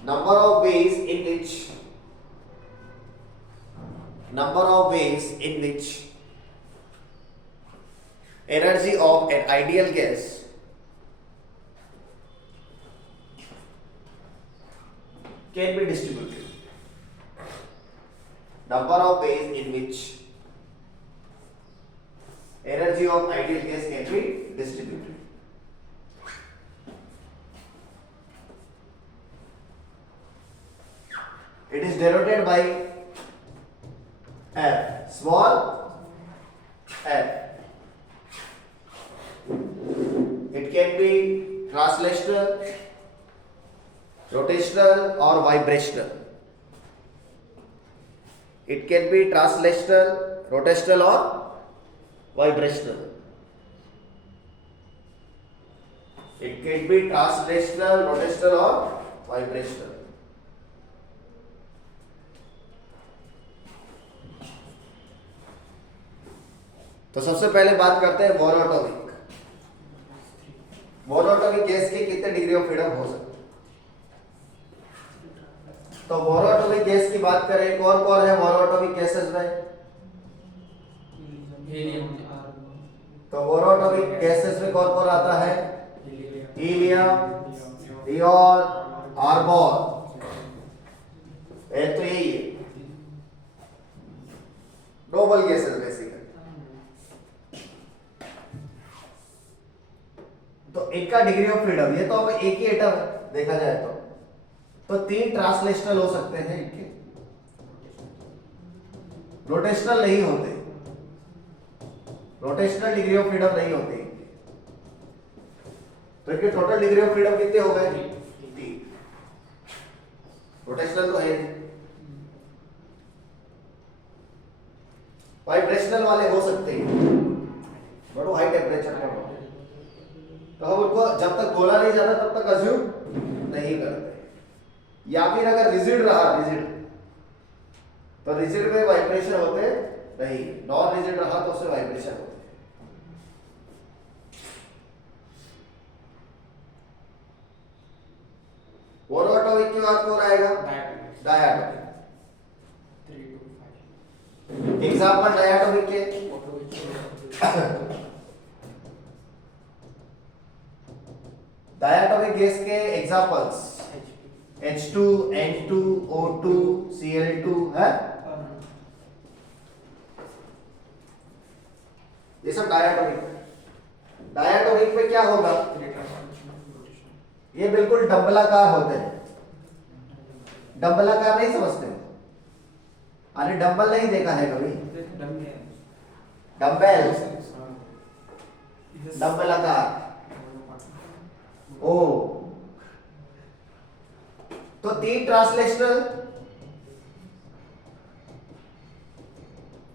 number of ways in which energy of an ideal gas can be distributed. Number of ways in which energy of ideal gas can be distributed. It is denoted by F, small f. It can be translational, rotational or vibrational. It can be translational, rotational or vibrational. It can be translational, rotational or vibrational. तो सबसे पहले बात करते हैं monoatomic. Monoatomic gas के कितने degree of freedom हो सकते हैं? तो मोनोटॉमिक गैस की बात करें, कौन कौन है मोनोटॉमिक गैसेस में? तो मोनोटॉमिक गैसेस में कौन कौन आता है? Helium, neon, argon. तो यही है नोबल गैसेस बेसिकली। तो इनका डिग्री ऑफ फ्रीडम, ये तो अब एक ही एटम है देखा जाए तो 3 ट्रांसलेशनल हो सकते हैं इनके, रोटेशनल नहीं होते, रोटेशनल डिग्री ऑफ फ्रीडम नहीं होती इनके। तो इनके टोटल डिग्री ऑफ फ्रीडम कितने हो गए? 3। रोटेशनल तो है, वाइब्रेशनल वाले हो सकते हैं बट वो हाई टेम्परेचर पर हो, तो हम उनको जब तक बोला नहीं जाता तब तक अज्यूम नहीं करते। या फिर अगर रिजिड रहा, तो रिजिड में वाइब्रेशन होते नहीं, नॉन रिजिड रहा तो उसमें वाइब्रेशन होते। मोनोटॉमिक की बात कौन आएगा? डायटोमिक। एग्जाम्पल डायटोमिक के डायटोमिक गैस के examples H2, N2, O2, Cl2 है, ये सब डायटोमिक। डायटोमिक में क्या होगा? ये बिल्कुल डम्बलाकार होते हैं। डम्बलाकार नहीं समझते? अरे डम्बल नहीं देखा है कभी? डम्बेल, डम्बलाकार। ओ तो 3 ट्रांसलेशनल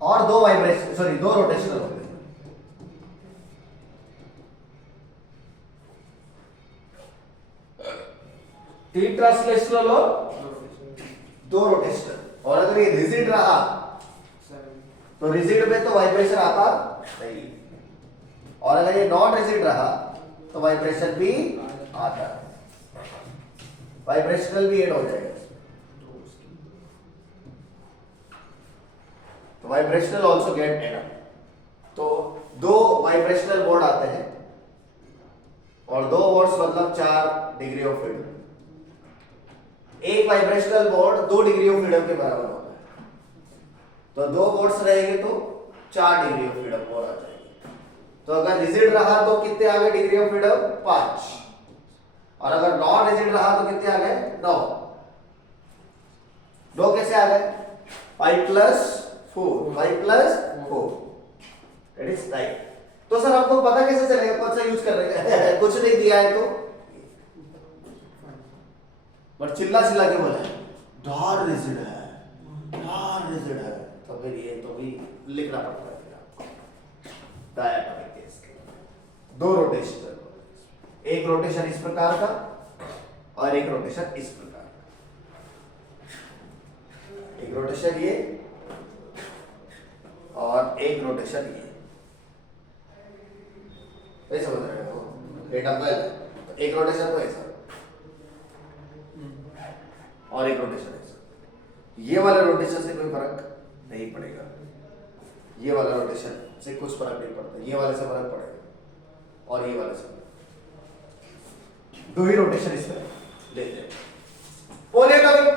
और 2 वाइब्रेशन, सॉरी 2 रोटेशनल हो गए। तीन ट्रांसलेशनल और 2 रोटेशनल। और अगर ये रिजिड रहा तो रिजिड में तो वाइब्रेशन आता नहीं, और अगर ये नॉन रिजिड रहा तो वाइब्रेशन भी आता है, वाइब्रेशनल भी ऐड हो जाएगा। तो वाइब्रेशनल ऑल्सो गेट एड। तो 2 वाइब्रेशनल मोड आते हैं और 2 मोड्स मतलब 4 डिग्री ऑफ फ्रीडम। एक vibrational mode 2 degree of freedom के बराबर होता है, तो 2 मोड्स रहेंगे तो 4 डिग्री ऑफ फ्रीडम और आ जाएगी। तो अगर रिजिड रहा तो कितने आ गए डिग्री ऑफ फ्रीडम? 5। और अगर नॉन रिजिड रहा तो कितने आ गए? 9। 9 कैसे आ गए? 5 + 4, 5 + 4 दैट इज 9। तो सर आपको पता कैसे चलेगा कौन सा यूज कर रहे हैं? कुछ नहीं दिया है तो बट चिल्ला चिल्ला के बोला है नॉन रिजिड है, नॉन रिजिड है, तो फिर ये तो भी लिखना पड़ता है आपको। डायटोमिक केस के 2 रोटेशन, एक रोटेशन इस प्रकार का और एक रोटेशन इस प्रकार का। एक रोटेशन ये और एक रोटेशन ये, ऐसा समझ रहे हो? ये डबल है, तो एक रोटेशन तो ऐसा और एक रोटेशन ऐसा। ये वाला रोटेशन से कोई फर्क नहीं पड़ेगा, ये वाला रोटेशन से कुछ फर्क नहीं पड़ता, ये वाले से फर्क पड़ेगा और ये वाले से। 2 ही रोटेशन इसमें लेते हैं। पॉलीएटॉमिक,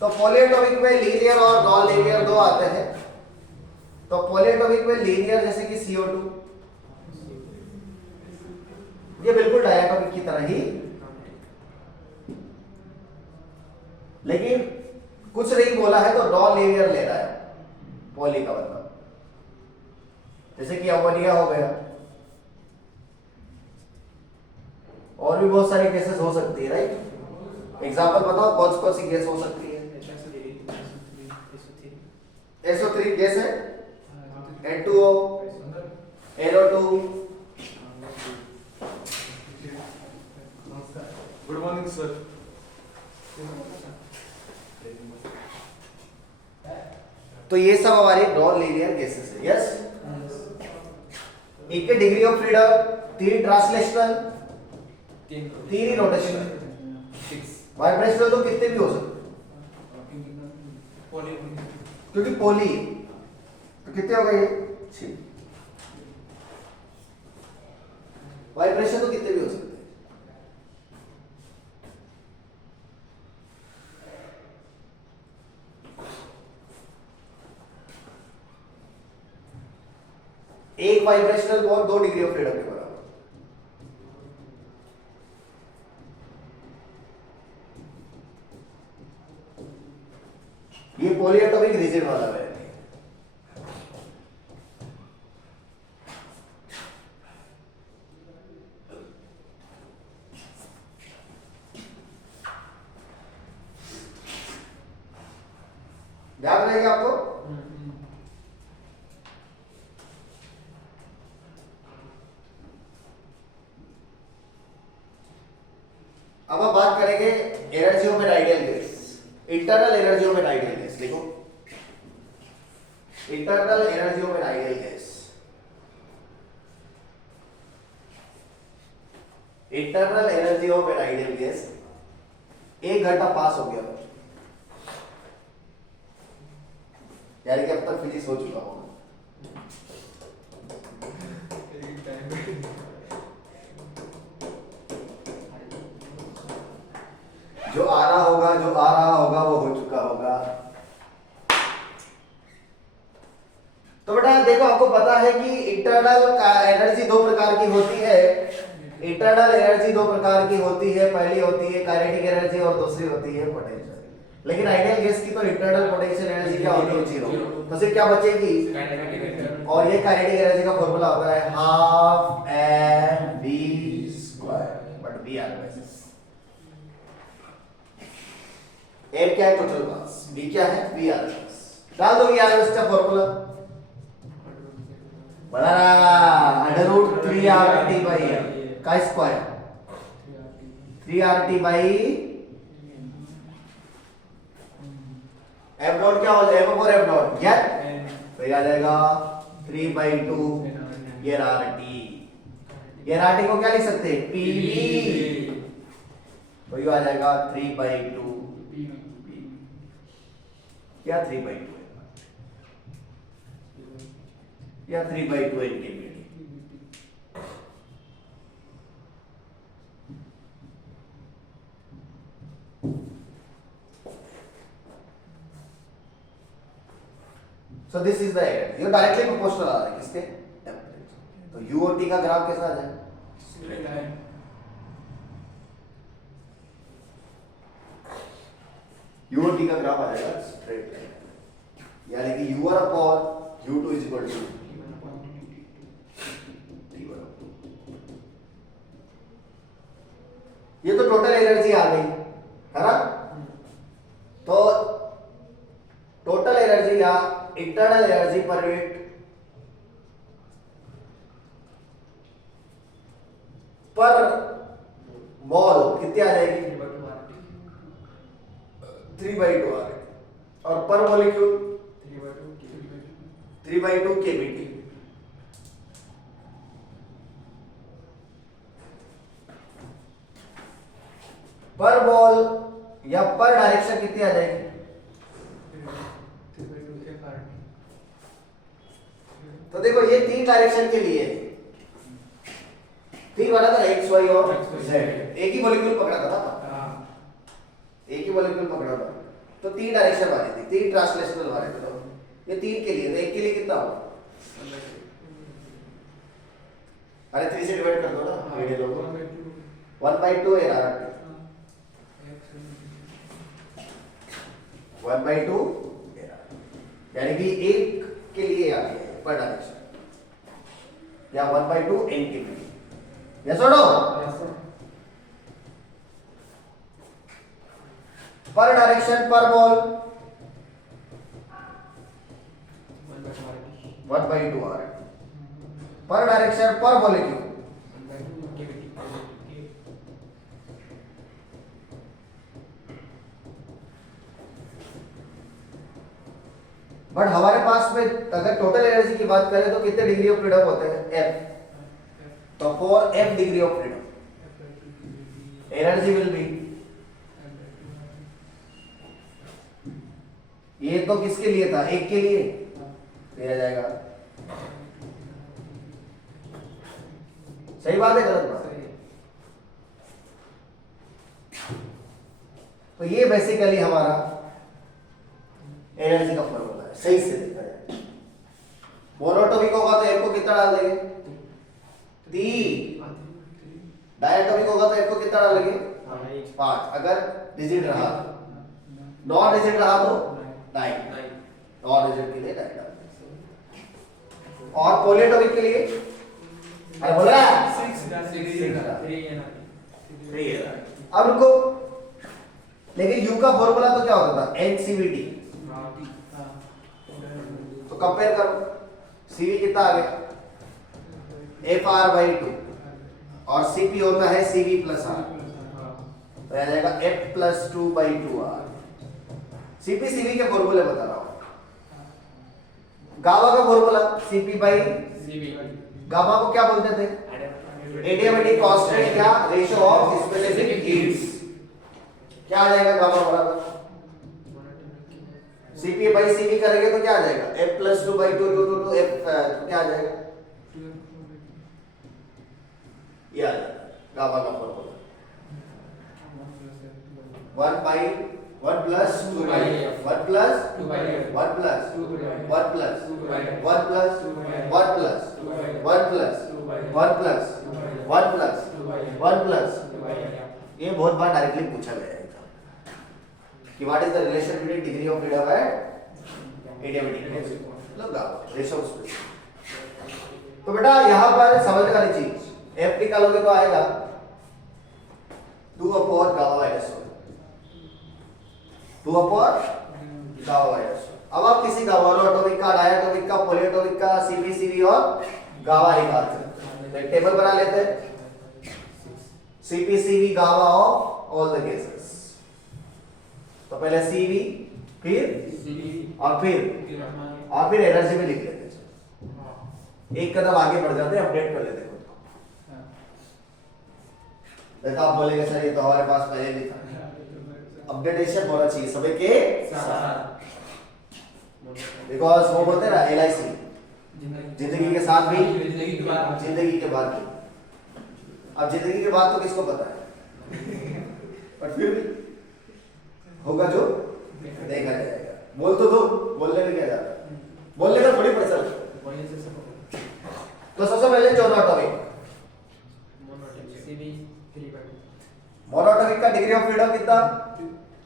तो पॉलीएटॉमिक में लीनियर और नॉन लीनियर 2 आते हैं। तो पॉलीएटॉमिक में लीनियर जैसे कि CO2, ये बिल्कुल डायटोमिक की तरह ही, लेकिन कुछ नहीं बोला है तो नॉन लीनियर ले रहा है पॉली का मतलब, जैसे कि अमोनिया हो गया। और भी बहुत सारी केसेस हो सकती है, राइट? एग्जांपल बताओ कौन सी गैस हो सकती है? SO3 गैस है, N2O, NO2। Good morning sir. तो ये सब हमारी नॉन लीनियर केसेस है। यस, एक degree of freedom, 3 translational, 3 he rotational. Vibrational तो कितने भी हो सकते, क्योंकि पोली तो कितने हो गए? 6। वाइब्रेशन तो कितने भी हो सकते हैं। एक vibrational bond 2 degree of freedom के बराबर। ये पॉलीएटॉमिक रिजिड वाला है। याद रहेगा आपको? अब हम बात करेंगे energy of an ideal gas, internal energy of an ideal gas. लिखो, internal energy of an ideal gas. Internal energy of an ideal gas. 1 घंटा पास हो गया, यानी कि अब तक फिजिक्स हो चुका होगा। जो आ रहा होगा, जो आ रहा होगा वो हो चुका होगा। तो बेटा देखो, आपको पता है कि इंटरनल एनर्जी 2 प्रकार की होती है। इंटरनल एनर्जी 2 प्रकार की होती है, पहली होती है काइनेटिक एनर्जी और दूसरी होती है पोटेंशियल। लेकिन आइडियल गैस की तो इंटरनल पोटेंशियल एनर्जी क्या होती है? 0। तो सिर्फ क्या बचेगी? और ये काइनेटिक एनर्जी का फॉर्मूला होता है 12mv²। B R M S. एम क्या है? Total mass. बी क्या है? B R M S. डाल दो बी आर एम एस का फॉर्मूला, बना अंडर रूट 3RT बाई का square, 3RT by F dot क्या हो जाएगा? एफ और एफ डॉट क्या तो ये आ जाएगा 3/2 ये आरटी। ये आरटी को क्या लिख सकते हैं? पीवी। तो ये आ जाएगा 3/2 क्या 3/2 या 3/2 इनके। So this is the error. ये डायरेक्टली प्रोपोर्शनल आ रहा है किसके? टेम्परेचर। तो U और T का ग्राफ कैसा आ जाए? Straight line. U और T का ग्राफ आ जाएगा स्ट्रेट लाइन, यानी कि U1 upon U2 is equal to T1। ये तो टोटल एनर्जी आ गई है ना? तो टोटल एनर्जी या इंटरनल एनर्जी पर यूनिट पर मॉल कितनी आ जाएगी? 3/2 आ रही, और पर मॉलिक्यूल 3/2 kBT। पर मॉल या पर डायरेक्शन कितनी आ जाएगी? तो देखो ये 3 डायरेक्शन के लिए 3 वाला था, एक्स वाई और जेड। एक ही मॉलिक्यूल पकड़ा था ना, एक ही मॉलिक्यूल पकड़ा था, तो 3 डायरेक्शन वाली थी, 3 ट्रांसलेशनल वाले थे। तो ये 3 के लिए, तो एक के लिए कितना होगा? अरे 3 से डिवाइड कर दो ना, ये लोगों 1/2 है यार, 1/2 यानी कि एक के लिए आ गया पर डायरेक्शन, या 1/2 n के लिए। यस और नो? पर डायरेक्शन पर मॉल 1/2 r, पर डायरेक्शन पर मॉलिक्यूल बट हमारे पास में अगर टोटल एनर्जी की बात करें तो कितने डिग्री ऑफ फ्रीडम होते हैं? F। तो for F degree of freedom energy will be, ये तो किसके लिए था? एक के लिए दिया जाएगा। सही बात है गलत बात है? तो ये बेसिकली हमारा एनर्जी का फॉर्मूला है, सही से देखा जाए। मोनोटॉपिक होगा तो F को कितना डाल देंगे? 3। डायटॉपिक होगा तो F को कितना डालेंगे? 5। अगर डिजिट रहा, नॉन डिजिट रहा तो 9। नॉन डिजिट के लिए 9 डाल देंगे। और पॉलीटॉपिक के लिए अरे बोल रहा है 3। अब रुको, लेकिन U का फॉर्मूला तो क्या होता था? NCVT। तो कंपेयर करो, CV कितना आ गया? FR/2 और CP होता है CV + R, तो आ जाएगा F+2/2R। CP CV के फॉर्मूले बता रहा हूं। गामा का फॉर्मूला CP/CV। गामा को क्या बोलते थे? एडियाबैटिक कांस्टेंट या रेशियो ऑफ स्पेसिफिक हीट्स। क्या आ जाएगा गामा बराबर? CP/CV करेंगे तो क्या आ जाएगा? F+2/2 F क्या आ जाएगा? ये आ जाएगा गामा का formula 1 plus 2 by 1 plus 2 by 1 plus 1 plus 1 plus 1 plus 1 plus 1 plus 1 plus 1 plus। ये बहुत बार डायरेक्टली पूछा गया है कि what is the relation between degree of freedom and adiabatic मतलब रेशियो ऑफ स्पेस। तो बेटा यहां पर समझने वाली चीज F निकालोगे तो आएगा 2 upon gamma minus 2 upon gamma minus. अब आप किसी का मोनोएटॉमिक का, डायटॉमिक का, पॉलीएटॉमिक का सीपी और गामा निकाल सकते हैं। एक टेबल बना लेते हैं, CP gamma of all the cases. तो पहले सीवी, फिर फिर एनर्जी में लिख लेते हैं। एक कदम आगे बढ़ जाते हैं, अपडेट कर लेते हैं खुद को। देखो आप बोलेंगे सर ये तो हमारे पास पहले नहीं था। अपडेटेशन होना चाहिए समय के साथ। बिकॉज वो बोलते हैं ना LIC, जिंदगी के साथ भी, जिंदगी के बाद भी। अब जिंदगी के बाद तो किसको पता है, पर फिर भी होगा जो देखा जाएगा। बोल तो दो, बोलने में क्या जाता है, बोलने का थोड़ी पता चलता। तो सबसे पहले मोनोएटॉमिक का डिग्री ऑफ फ्रीडम कितना?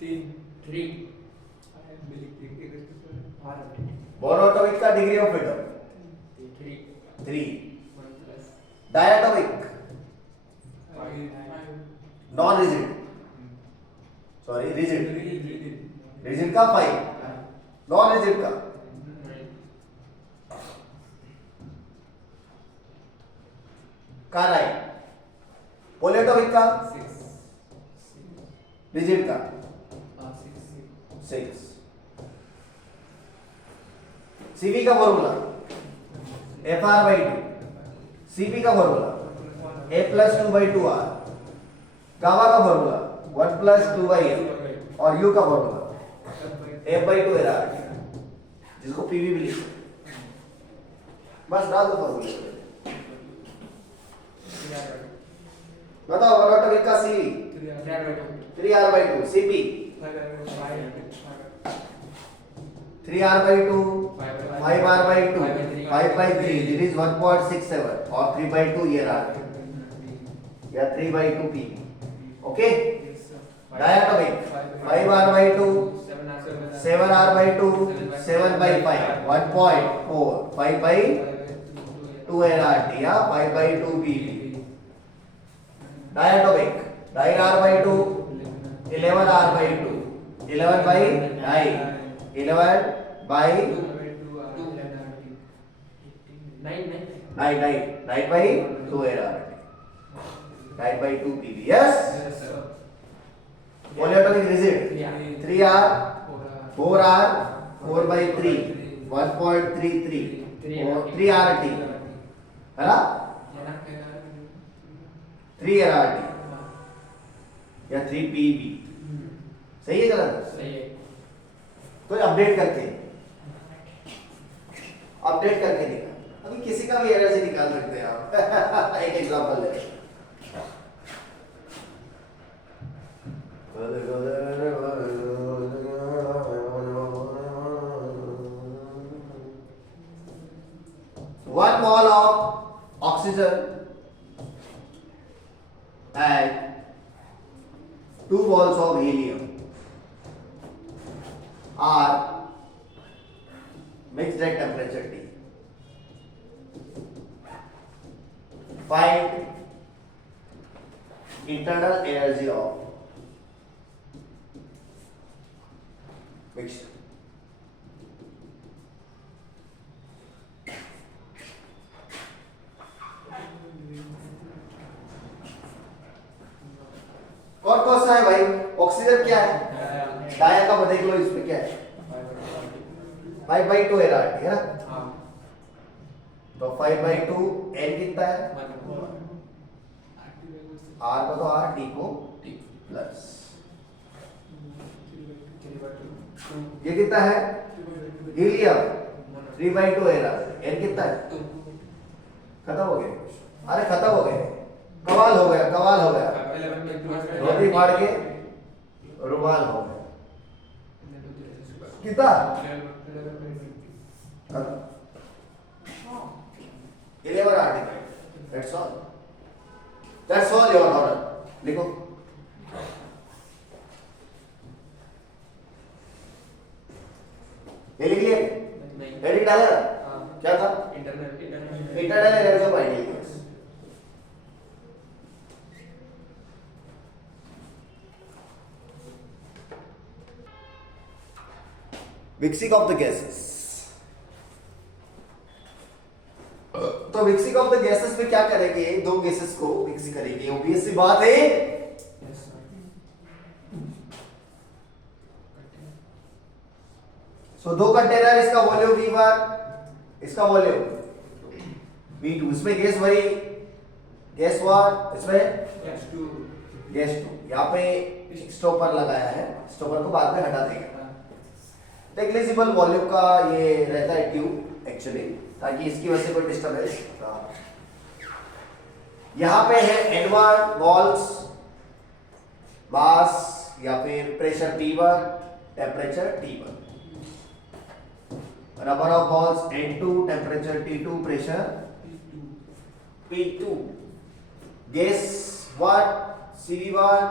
3। मोनोएटॉमिक का degree of freedom 3। Diatomic, non rigid, sorry rigid का 5, नॉन रिजिड का काराई, पॉलीएटॉमिक का 6, रिजिड का 6। सीवी का फॉर्मूला FR/2, सीपी का फॉर्मूला A+2/2R, गामा का फॉर्मूला 1+2/m और U का फॉर्मूला F/2RR, जिसको पीवी भी लिखते हैं। बस डाल दो फॉर्मूले। बताओ मोनोएटॉमिक का CV 3R/2, CP 3R/2, 5R/2, 5/3, this is 1.67 और 3/2 ये रहा, या 3/2 P. Okay, diatomic 5R/2, 7R/2, 7/5, 1.4, 5/2 NRT या 5/2 P. Diatomic 9R/2, 11R/2, 11/9, 11/2 NRT, 9/2 PV. Yes. Polyatomic rigid 3R, 4R, 4/3, 1.33, 3RT है ना, 3 NRT या 3 PV। सही है गलत? सही है। तो अपडेट करके निकाल। अभी किसी का भी एरर से निकाल सकते हैं आप। एक एग्जांपल ले, one mole of oxygen and 2 moles of helium are mixed at temperature T. Find internal energy of mixture. कौन सा है भाई? ऑक्सीजन क्या है? डाया का देख लो, इसमें क्या है? 5/2 NRT है ना, तो 5/2 N कितना है? R को तो R, T को प्लस, ये कितना है? हीलियम 3/2 NR, N कितना है? खत्म हो गया, अरे खत्म हो गए, कमाल हो गया, धोती फाड़ के रुमाल हो गया। कितना? 11 article. That's all your order. लिखो। ये लिख लिए? हेडिंग डाला? क्या था? Internal energy of ideal gas. Mixing of the gases. तो मिक्सिंग ऑफ द गैसेस में क्या करेंगे, दो गैसेस को मिक्स करेंगे, ऑब्वियस सी बात है। सो दो कंटेनर, इसका वॉल्यूम V1, इसका वॉल्यूम V2। इसमें गैस भरी, गैस 1, इसमें Yes, 2. गैस 2। यहाँ पे स्टॉपर लगाया है, स्टॉपर को बाद में हटा देंगे। नेग्लिजिबल वॉल्यूम का ये रहता है ट्यूब एक्चुअली, ताकि इसकी वजह से कोई डिस्टर्बेंस ना हो। यहाँ पे है N1 वॉल्स, मास या फिर pressure P1, temperature T1, number of balls N2, temperature T2, pressure P2, gas 1 CV1,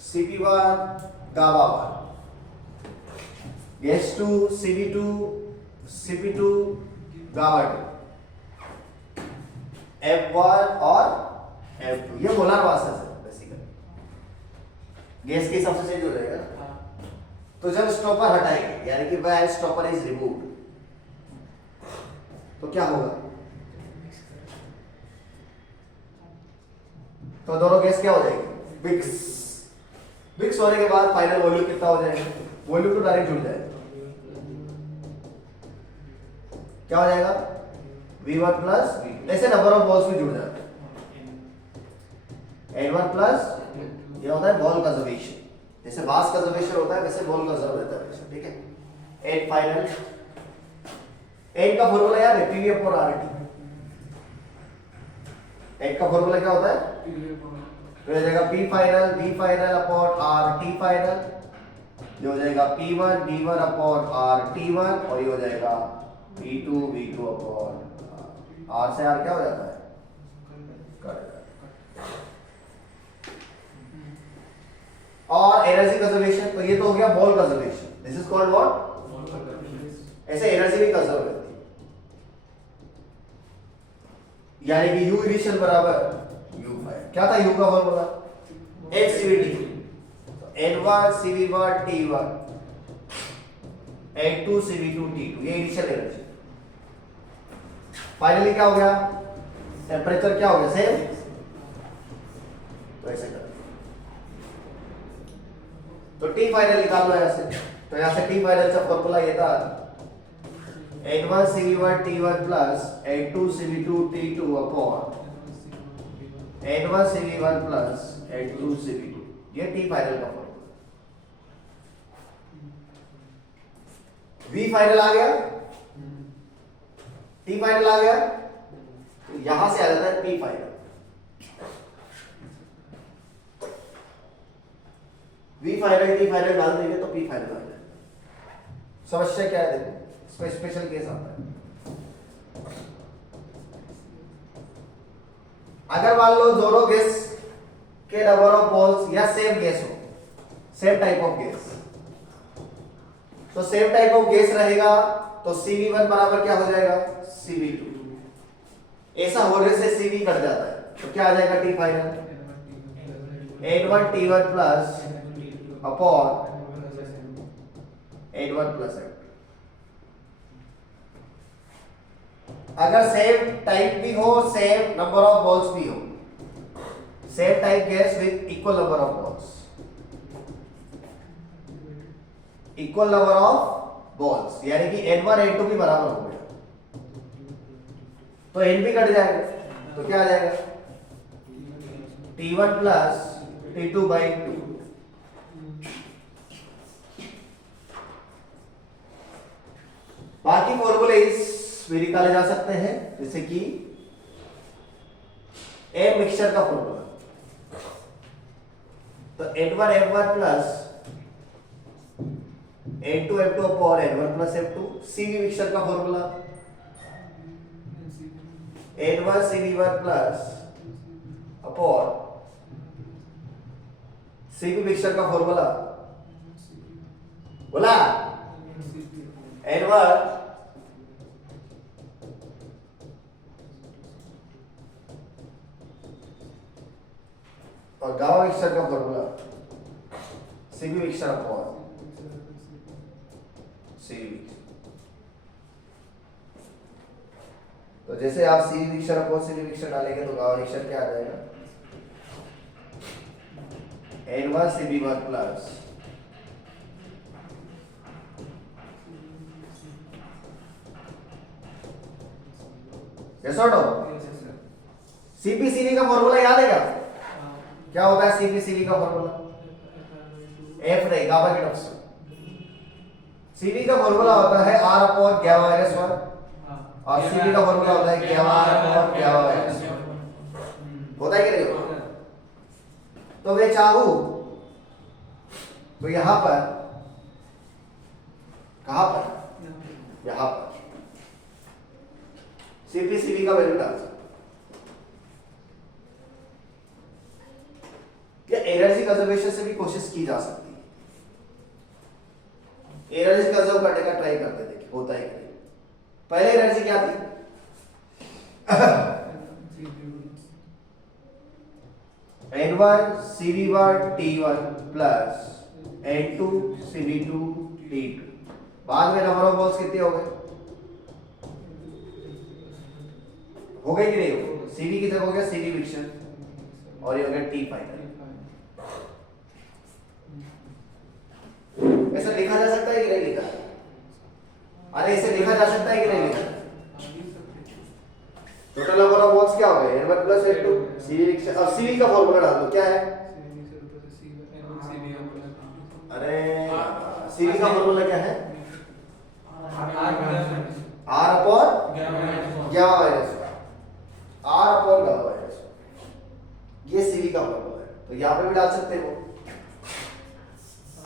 CP1, gamma 1, gas 2 CV2, CP2, gamma 2, F1 और F2। ये मोलार मासेस है बेसिकली, गैस के हिसाब से चेंज हो जाएगा। तो जब स्टॉपर हटाएंगे, यानी कि व्हेन स्टॉपर इज रिमूव्ड, तो क्या होगा, तो दोनों गैस क्या हो जाएगी, मिक्स। मिक्स होने के बाद फाइनल वॉल्यूम कितना हो जाएगा, वॉल्यूम तो डायरेक्ट जुड़ जाएगा। क्या हो जाएगा, V1 प्लस V2। ऐसे नंबर ऑफ बॉल्स भी जुड़ जाते हैं। N1 प्लस, ये होता है बॉल कंजर्वेशन, जैसे मास कंजर्वेशन होता है वैसे बॉल कंजर्व रहता है, ठीक है। एट फाइनल, एट का फॉर्मूला यार है PV और RT। एट का फॉर्मूला क्या होता है, तो हो जाएगा P final V final upon RT final, ये हो जाएगा P1 V1 अपॉन RT1, और ये हो जाएगा P2 V2 अपॉन R से R क्या हो जाता है, और एनर्जी कंजर्वेशन, तो ये तो हो गया ball conservation, this is called what, ऐसे एनर्जी भी कंजर्व रहती है, यानी कि U इनिशियल बराबर U5। क्या था U का formula, HCVT, N1 CV1 T1, N2 CV2 T2, ये इनिशियल एनर्जी। फाइनली क्या हो गया, टेम्परेचर क्या हो गया, सेम। तो ऐसे कर, तो T फाइनल निकाल लो यहाँ से, तो यहाँ से T फाइनल का फॉर्मूला ये था N1 CV1 T1 plus N2 CV2 T2 upon N1 CV1 plus N2 CV2, ये T फाइनल का फॉर्मूला। V फाइनल आ गया, T फाइनल आ गया, तो यहां से आ जाता है P final. V final T final डाल देंगे तो P फाइनल आ जाएगा। समस्या क्या है, देखो इसमें स्पेशल केस आता है। अगर मान लो दोनों गैस के नंबर ऑफ मोल्स या सेम गैस हो, सेम टाइप ऑफ गैस, तो सेम टाइप ऑफ गैस रहेगा तो CV1 बराबर क्या हो जाएगा, CV2। ऐसा होने से CV कट जाता है, तो क्या आ जाएगा T final, N1 T1 plus upon N1 plus N2। अगर सेम टाइप भी हो, सेम नंबर ऑफ बॉल्स भी हो, same type gas with equal number of balls, equal number of balls, यानी कि N1 N2 भी बराबर हो गया, तो N भी कट जाएगा, तो क्या आ जाएगा T1 प्लस T2 बाई 2। बाकी फॉर्मूले भी निकाले जा सकते हैं, जैसे कि ए मिक्सचर का फॉर्मूला, तो N1 F1 plus N2 F2 upon N1 plus F2। CV mixture का formula N1 CV1 plus upon CV mixture का फॉर्मूला बोला N1 और गामा मिक्सचर का formula CV mixture upon CV विक्शन। तो जैसे आप सीवी विक्शन अपॉन सीवी विक्शन डालेंगे तो गामा विक्शन क्या आ जाएगा? N1 CB1 प्लस यस और नो? सीपीसीवी का फॉर्मूला याद है क्या? क्या होता है सीपीसीवी का फॉर्मूला? एफ नहीं, गामा के टर्म्स। सीवी का फॉर्मूला होता है R अपॉन गामा माइनस 1 और सीवी का फॉर्मूला होता है gamma R upon gamma minus 1। होता है कि नहीं होता? तो मैं चाहूं तो यहां पर, कहां पर? यहां पर सीपीसीवी का वैल्यू डाल सकते। या एनर्जी कंजर्वेशन से भी कोशिश की जा सकती है। एनर्जी कंजर्व करने का ट्राई करते देखिए होता है कि नहीं। पहले एनर्जी क्या थी? N1 CV1 T1 plus N2 CV2 T2। बाद में नंबर ऑफ मोल्स कितने हो गए? हो गए कि नहीं हो गए? CV की जगह हो गया CV विक्शन और ये हो गया T फाइनल। ऐसा लिखा जा सकता है कि नहीं लिखा? अरे इसे लिखा जा सकता है कि नहीं लिखा? टोटल नंबर ऑफ मोल्स क्या हो गए? N1 plus N2 CV विक्शन। अब CV का फॉर्मूला डाल दो, क्या है? अरे CV का फॉर्मूला क्या है? R upon gamma minus 1। R upon gamma minus 1 ये CV का फॉर्मूला है। तो यहाँ पे भी डाल सकते हो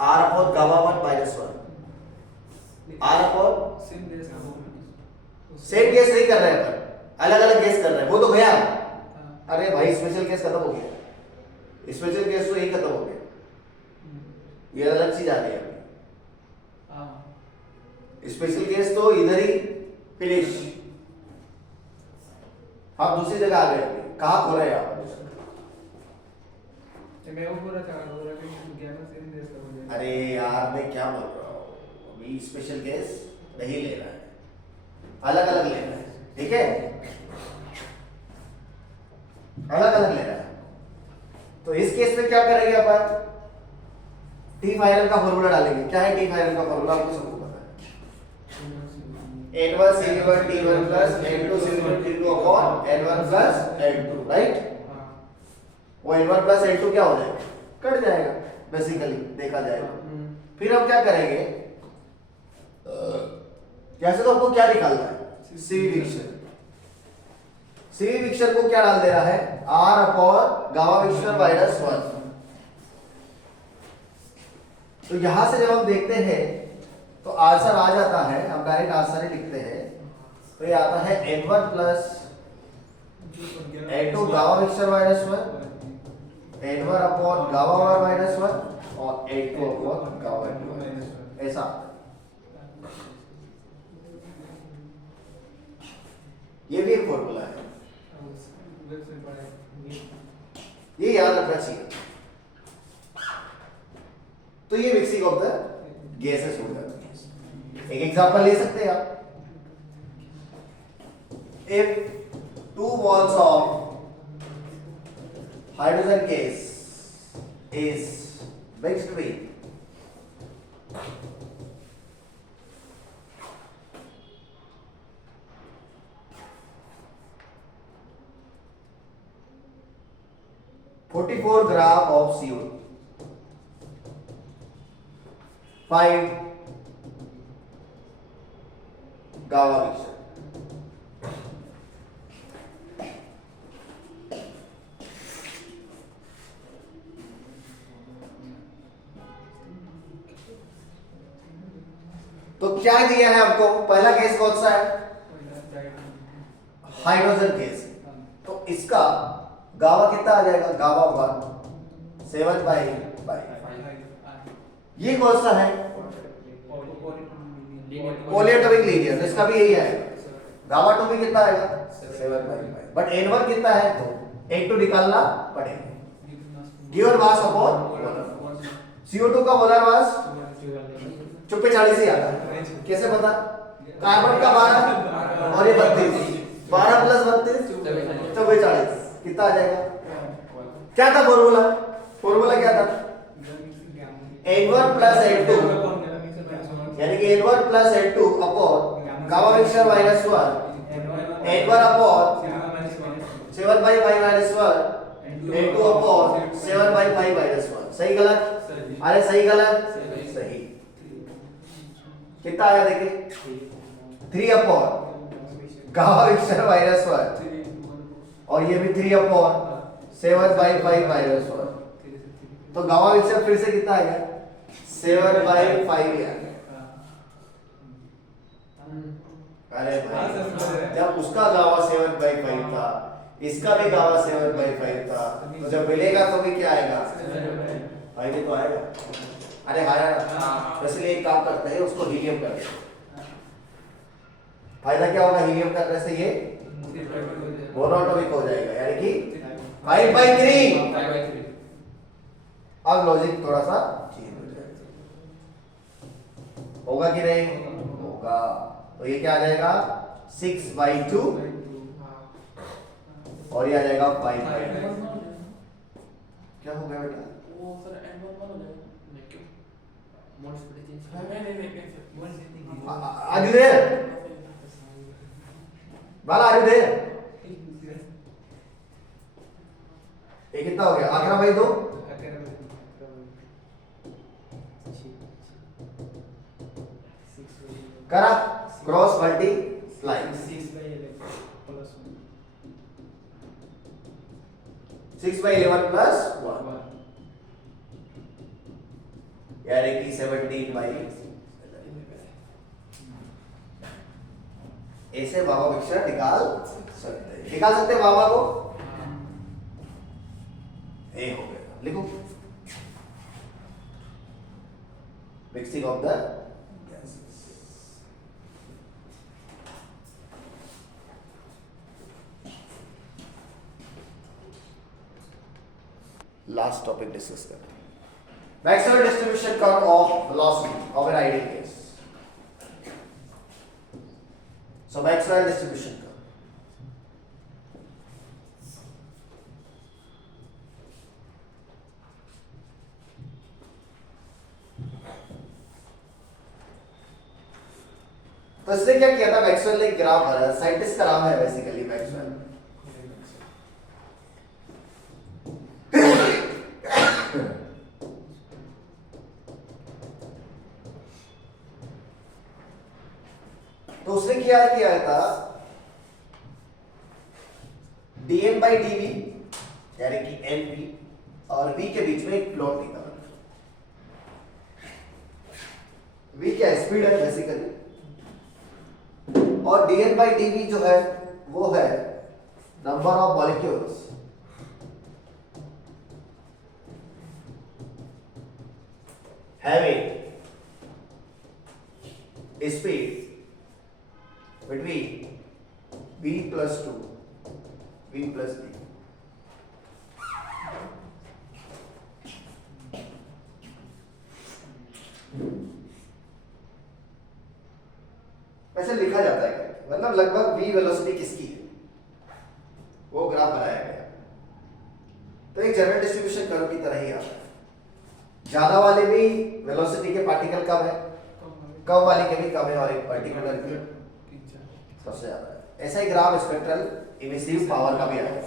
R upon gamma 1 minus 1। R upon same case नहीं कर रहे हैं, अलग अलग केस कर रहे हैं। वो तो गया। अरे भाई स्पेशल केस खत्म हो गया। स्पेशल केस तो यही खत्म हो गया। ये अलग चीज आ गई अभी। स्पेशल केस तो इधर ही फिनिश। आप दूसरी जगह आ गए। कहाँ खो रहे हैं आप? अरे यार मैं क्या बोल रहा हूँ, अभी स्पेशल केस नहीं ले रहा है, अलग अलग ले रहा है। ठीक है, अलग अलग ले रहा है। तो इस केस में क्या करेंगे अपन? टी फाइनल का फॉर्मूला डालेंगे। क्या है टी फाइनल का फॉर्मूला? आपको सबको पता है। N1 CV1 T1 plus N2 CV2 T2 upon N1 plus N2, right? वो N1 प्लस N2 क्या हो जाएगा? कट जाएगा बेसिकली, देखा जाएगा। फिर हम क्या करेंगे? कैसे तो आपको क्या निकालना है? सीवी विक्शन। सीवी विक्शन को क्या डाल दे रहा है? R अपॉन गामा विक्शन माइनस 1। तो यहां से जब हम देखते हैं तो आंसर आ जाता है। हम डायरेक्ट आंसर ही लिखते हैं। तो ये आता है N1 प्लस N2 गामा विक्शन minus 1, N1 upon gamma 1 minus 1 और N2 अपॉन गामा 2 माइनस 1। ऐसा ये भी एक फॉर्मूला है, ये याद रखना चाहिए। तो ये मिक्सिंग ऑफ द गैसेस हो जाती है। एक एग्जांपल ले सकते हैं आप। If 2 moles of hydrogen gas is mixed with 44 gram of CO2, find gamma विक्शन। तो क्या दिया है हमको? पहला गैस कौन सा है? Hydrogen gas. तो इसका गामा कितना आ जाएगा? गामा 1 7/5। ये कौन सा है? Polyatomic linear. तो इसका भी यही है। गामा 2 भी कितना आएगा? 7/5। बट N1 कितना है? तो N2 निकालना पड़ेगा। गिवन मास अपॉन CO2 का मोलर मास चुप्पे 40 ही आता है। कैसे पता? कार्बन का 12 और ये 32, 12 प्लस 32 44, कितना आ जाएगा? क्या था फॉर्मूला? फॉर्मूला क्या था? N1 प्लस N2 यानी कि N1 plus N2 upon gamma mixture minus 1 N1 upon 7/5 minus 1 N2 upon 7/5 minus 1। सही गलत? अरे सही गलत? सही। कितना आया देखिए? 3 अपॉन गामा मिक्सचर माइनस 1 और ये भी 3 अपॉन 7/5 माइनस 1। तो गामा मिक्सचर फिर से कितना आएगा? 7/5 ही आएगा। अरे भाई जब उसका गावा 7/5 था, इसका भी गावा 7/5 था, तो जब मिलेगा तो भी क्या आएगा? भाई ये तो आएगा। अरे हाया ना, तो इसलिए एक काम करते हैं, उसको हीलियम कर देते हैं। फायदा क्या होगा हीलियम करने से? ये मोनोटॉनिक हो जाएगा, यानी कि 5/3। अब लॉजिक थोड़ा सा चेंज हो जाएगा। होगा कि नहीं? होगा। तो ये क्या आ जाएगा? 6/2 और ये आ जाएगा 5/2। क्या हो गया बेटा? वो सर N1 हो जाएगा नहीं क्यों? मोड स्पीड चेंज नहीं are you there? Bala are you there? ये कितना हो गया? 11/2 करा क्रॉस मल्टीप्लाई 6/11 प्लस 1 यानी कि 17/11। ऐसे बाबा मिक्सचर निकाल सकते हैं बाबा को। ए हो गया, लिखो mixing of the gases. Last topic discuss करते हैं, Maxwell distribution curve of velocity of an ideal gas. So Maxwell distribution curve. तो इसने क्या किया था? मैक्सवेल ने एक ग्राफ बनाया, साइंटिस्ट का नाम है बेसिकली मैक्सवेल। तो उसने क्या किया था? dN/dV यानी कि NV और V के बीच में एक प्लॉट निकाला। V क्या है? स्पीड है बेसिकली, और dN/dV जो है वो है number of molecules having speed between v plus 2 v plus d। वैसे लिखा जाता है, मतलब लगभग v वेलोसिटी किसकी है वो ग्राफ बनाया गया। तो एक जनरल डिस्ट्रीब्यूशन कर्व की तरह ही आता है। ज्यादा वाले भी वेलोसिटी के पार्टिकल कम है, कम वाले के भी कम है, और एक पर्टिकुलर की सबसे ज्यादा है। ऐसा ही ग्राफ स्पेक्ट्रल इमिसिव पावर का भी आएगा।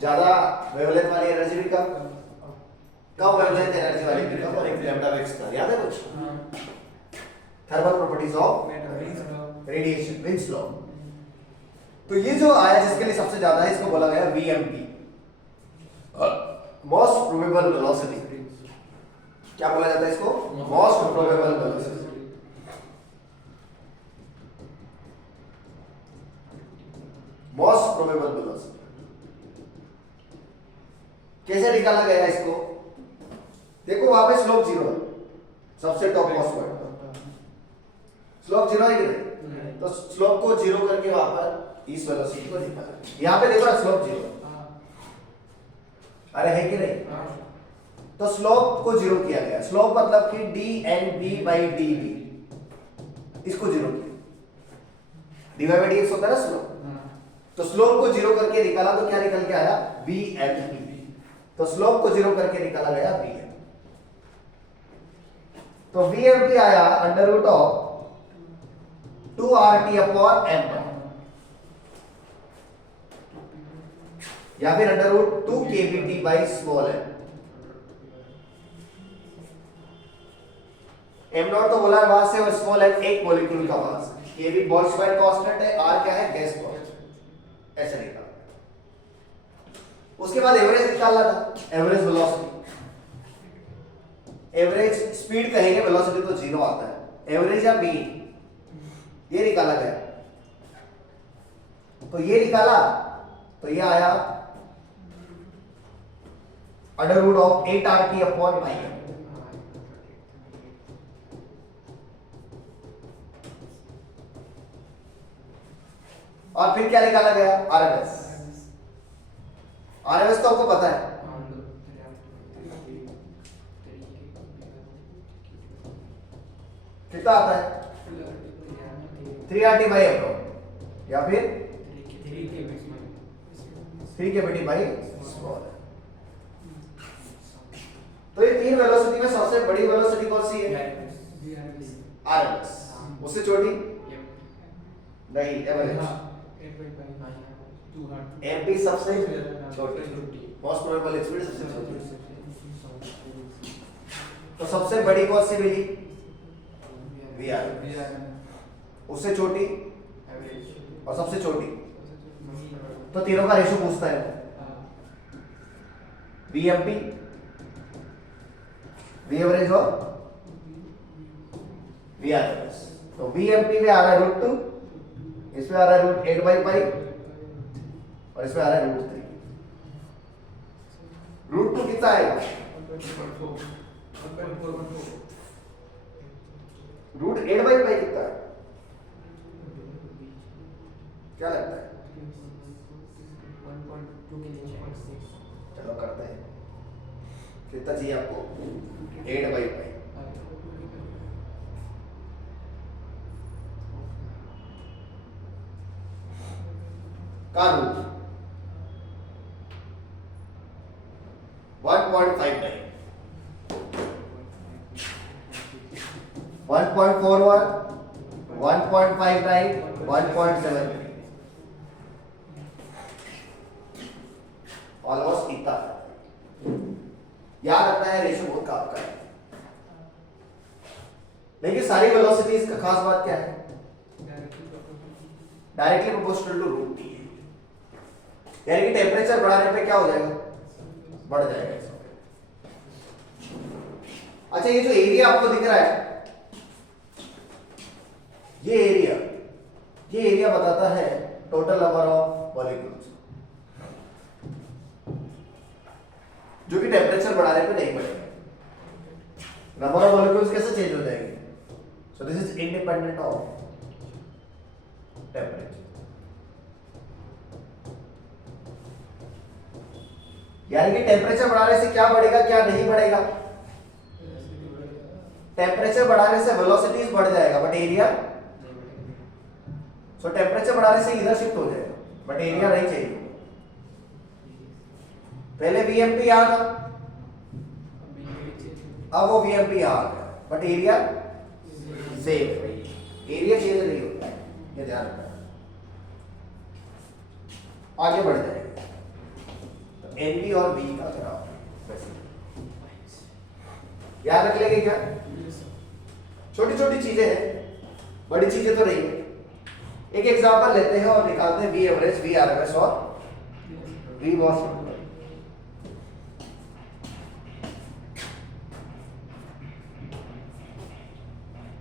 ज्यादा वेवलेंथ वाली एनर्जी भी कम, कम वेवलेंथ एनर्जी वाली भी कम, और एक लैम्डा वेक्स का याद है कुछ? Thermal properties of radiation, Wien's law. तो ये जो आया जिसके लिए सबसे ज्यादा है, इसको बोला गया VMP, मोस्ट प्रोबेबल वेलोसिटी। क्या बोला जाता है इसको? Most probable velocity. Most probable velocity कैसे निकाला गया इसको? देखो वहां पे स्लोप 0 है, सबसे टॉप मोस्ट पॉइंट स्लोप 0 है कि नहीं? तो स्लोप को 0 करके वहां पर इस वेलोसिटी को निकाला। यहां पे देखो ना स्लोप 0, अरे है कि नहीं? तो स्लोप को जीरो किया गया। स्लोप मतलब कि dnb/dv, इसको जीरो किया। dy/dx होता है ना स्लोप, तो स्लोप को जीरो करके निकाला तो क्या निकल के आया, vmp। तो स्लोप को जीरो करके निकाला गया vm। तो vmp आया under root of 2RT upon m या फिर under root 2 kBT by small m। m naught तो बोला है वहां से, और स्मॉल m एक मॉलिक्यूल का मास है। kb बोल्ट्जमैन कांस्टेंट है, r क्या है, गैस कांस्टेंट। ऐसे निकाला। उसके बाद एवरेज निकालना था, एवरेज वेलोसिटी। एवरेज स्पीड कहेंगे, वेलोसिटी तो जीरो आता है। एवरेज या मीन, ये निकाला गया। तो ये निकाला तो ये आया under root of 8RT upon pi m। और फिर क्या निकाला गया, RMS। RMS तो आपको पता है, कितना आता है, 3RT बाई m या फिर 3kBT बाई स्मॉल। तो ये तीन वेलोसिटी में सबसे बड़ी वेलोसिटी कौन सी है, RMS। उससे छोटी नहीं, एवरेज। MP सबसे छोटी, मोस्ट प्रोबेबल स्पीड सबसे छोटी। तो सबसे बड़ी कौन सी मिली, VRMS। उससे छोटी और सबसे छोटी, तो तीनों का रेशो पूछता है, VMP, V एवरेज और VRMS। तो VMP में आ रहा है √2, इसमें आ रहा है √8/पाई और इसमें आ रहा है √3। √2 कितना आएगा, √8/पाई कितना है, क्या लगता है, चलो करते हैं। कितना चाहिए आपको, 8/पाई। का रूट 1.59, 1.41, 1.59, 1.73, ऑलमोस्ट इतना। याद रखना है, रेशो बहुत काम का है। लेकिन सारी वेलोसिटीज का खास बात क्या है, डायरेक्टली प्रोपोर्शनल टू √T है। यानी कि टेम्परेचर बढ़ाने पे क्या हो जाएगा, बढ़ जाएगा। अच्छा, ये जो एरिया आपको दिख रहा है, ये एरिया बताता है टोटल नंबर ऑफ मॉलिक्यूल्स, जो कि टेम्परेचर बढ़ाने पे नहीं बढ़ेगा। नंबर ऑफ मॉलिक्यूल्स कैसे चेंज हो जाएंगे, सो this is independent of temperature. यानी कि टेम्परेचर बढ़ाने से क्या बढ़ेगा, क्या नहीं बढ़ेगा, टेम्परेचर बढ़ाने से वेलोसिटीज बढ़ जाएगा बट एरिया, सो टेम्परेचर बढ़ाने से इधर शिफ्ट हो जाएगा बट एरिया नहीं चाहिए। पहले VMP आ था, अब वो VMP आ गया but area same, area change नहीं होता है, ये ध्यान रखना। आगे बढ़ जाएगा NV और V का ग्राफ, याद रख लेंगे क्या, छोटी छोटी चीजें हैं, बड़ी चीजें तो नहीं है। एक एग्जांपल लेते हैं और निकालते हैं V एवरेज, V RMS और V मॉस।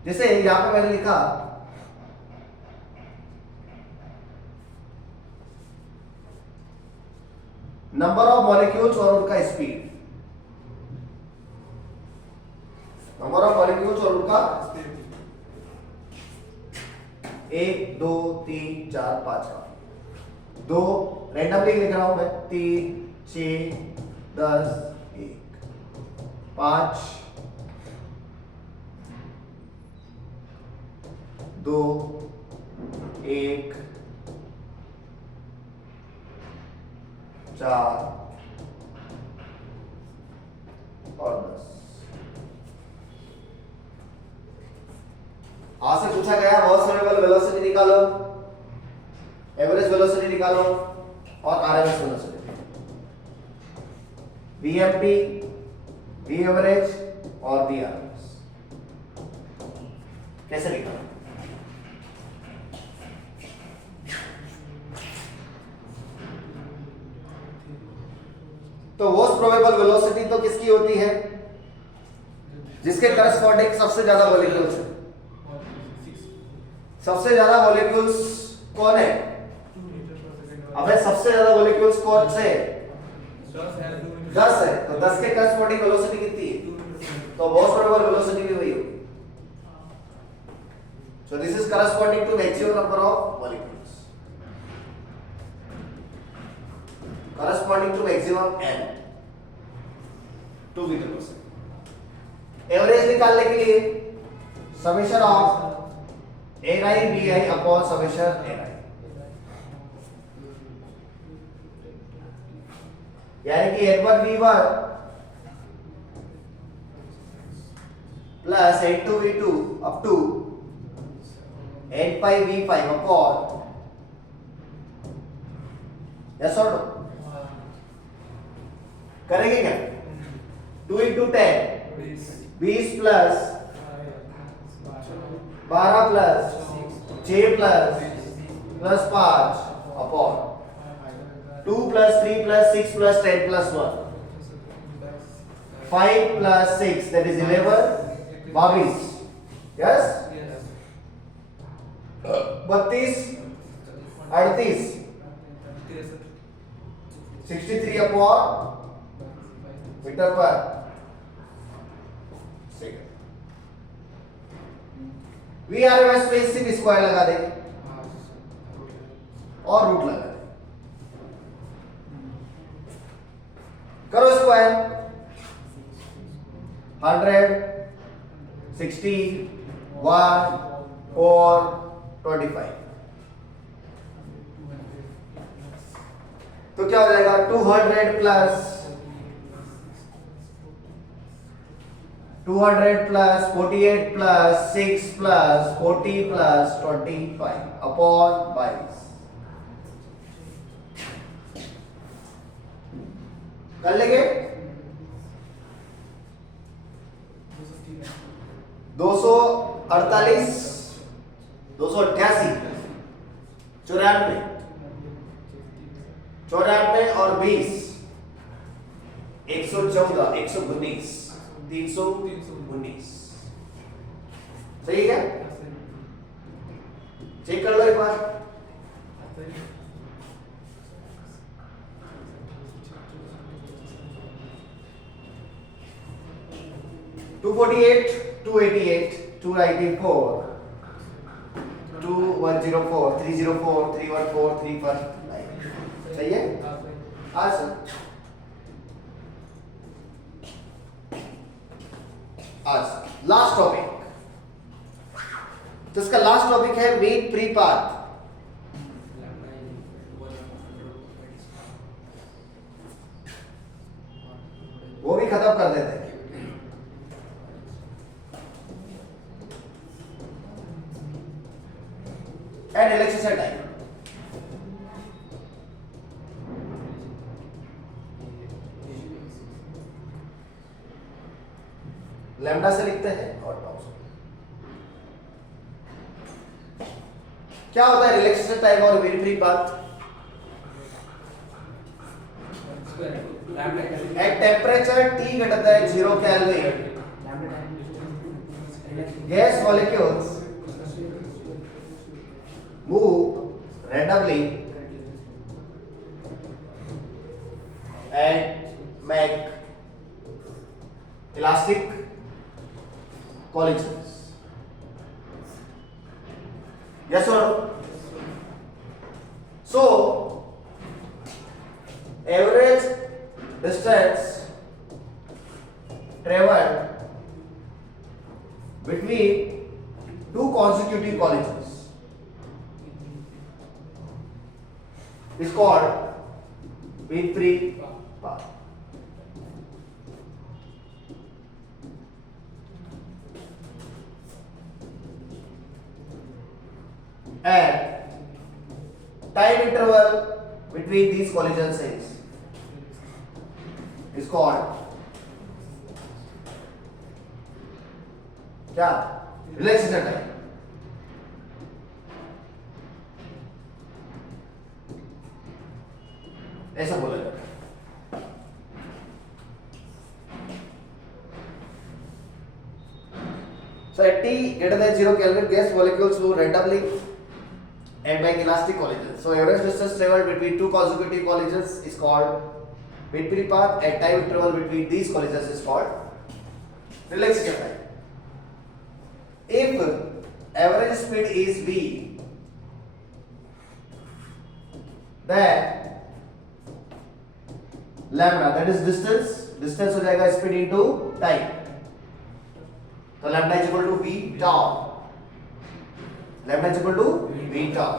जैसे यहां पे मैंने लिखा नंबर ऑफ मॉलिक्यूल्स और उनका स्पीड, नंबर ऑफ मॉलिक्यूल्स और उनका 1 2 3 4 5 का 2 रैंडमली लिख रहा हूं मैं, 3 6 10 1। 5 2 1 4 और 10। आज से पूछा गया वर्स्ट प्रोबेबल वेलोसिटी निकालो, एवरेज वेलोसिटी निकालो और RMS velocity, VMP, V average और वी आरएमएस कैसे निकालो? तो वर्स्ट प्रोबेबल वेलोसिटी तो किसकी होती है? जिसके करस्पॉन्डिंग सबसे ज्यादा मॉलिक्यूल्स है। सबसे ज्यादा मॉलिक्यूल्स कौन है? अबे सबसे ज्यादा मॉलिक्यूल्स कौन से? 10 है। तो 10 के करस्पॉन्डिंग वेलोसिटी कितनी है? तो वर्स्ट प्रोबेबल वेलोसिटी भी वही होगी। So this is corresponding to maximum number of molecules, corresponding to maximum n to metre per second. Average निकालने के लिए summation of ni bi upon summation ni, यानी कि n1 v1 plus n2 v2 up to n pi v5 upon, yes और no? करेंगे क्या? 2 into 10 20 plus 12 plus 6 plus 5 upon 2 plus 3 plus 6 plus 10 plus 1 5 plus 6 that is 11 22, yes 32 38 63 upon metre per second. V RMS पे सिर्फ square लगा देंगे और root लगा देंगे। करो स्क्वायर, 100 60 1 4 25, तो क्या हो जाएगा? 200 plus 48 plus 6 plus 40 plus 25 upon 22। कर लेंगे? 248 288 94 94 और 20 114 119 319। सही है? चेक कर लो एक बार। टू 48 288 294 2104 304 314 319। सही है? हाँ सर। आज लास्ट टॉपिक, तो इसका लास्ट टॉपिक है मेक प्री पाथ। वो भी खत्म कर देते हैं। एंड रिलैक्सेशन टाइम, लैम्डा से लिखते हैं और टॉप से। क्या होता है रिलैक्सेशन टाइम और make pre path? At temperature T greater than 0 Kelvin, gas molecules move randomly and make elastic collisions. Yes or no? So, average distance traveled between two consecutive collisions is called V3 path. And time interval between these collisions is called क्या? Relaxation time. ऐसा बोला जाता है. So at T greater than 0 Kelvin, gas molecules move randomly and by elastic collisions. So average distance traveled between two consecutive collisions is called mid-free path, and time interval between these collisions is called relaxation time. If average speed is v, then lambda, that is distance हो जाएगा speed into time. तो lambda is equal to v tau. Lambda is equal to v tau.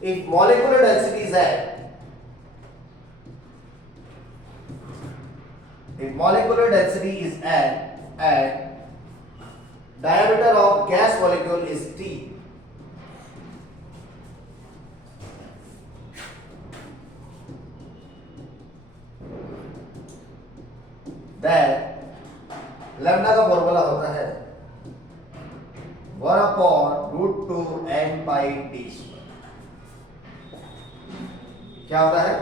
If molecular density is n and diameter of gas molecule is t, then lambda का formula होता है 1/√2 n pi d square. क्या होता है?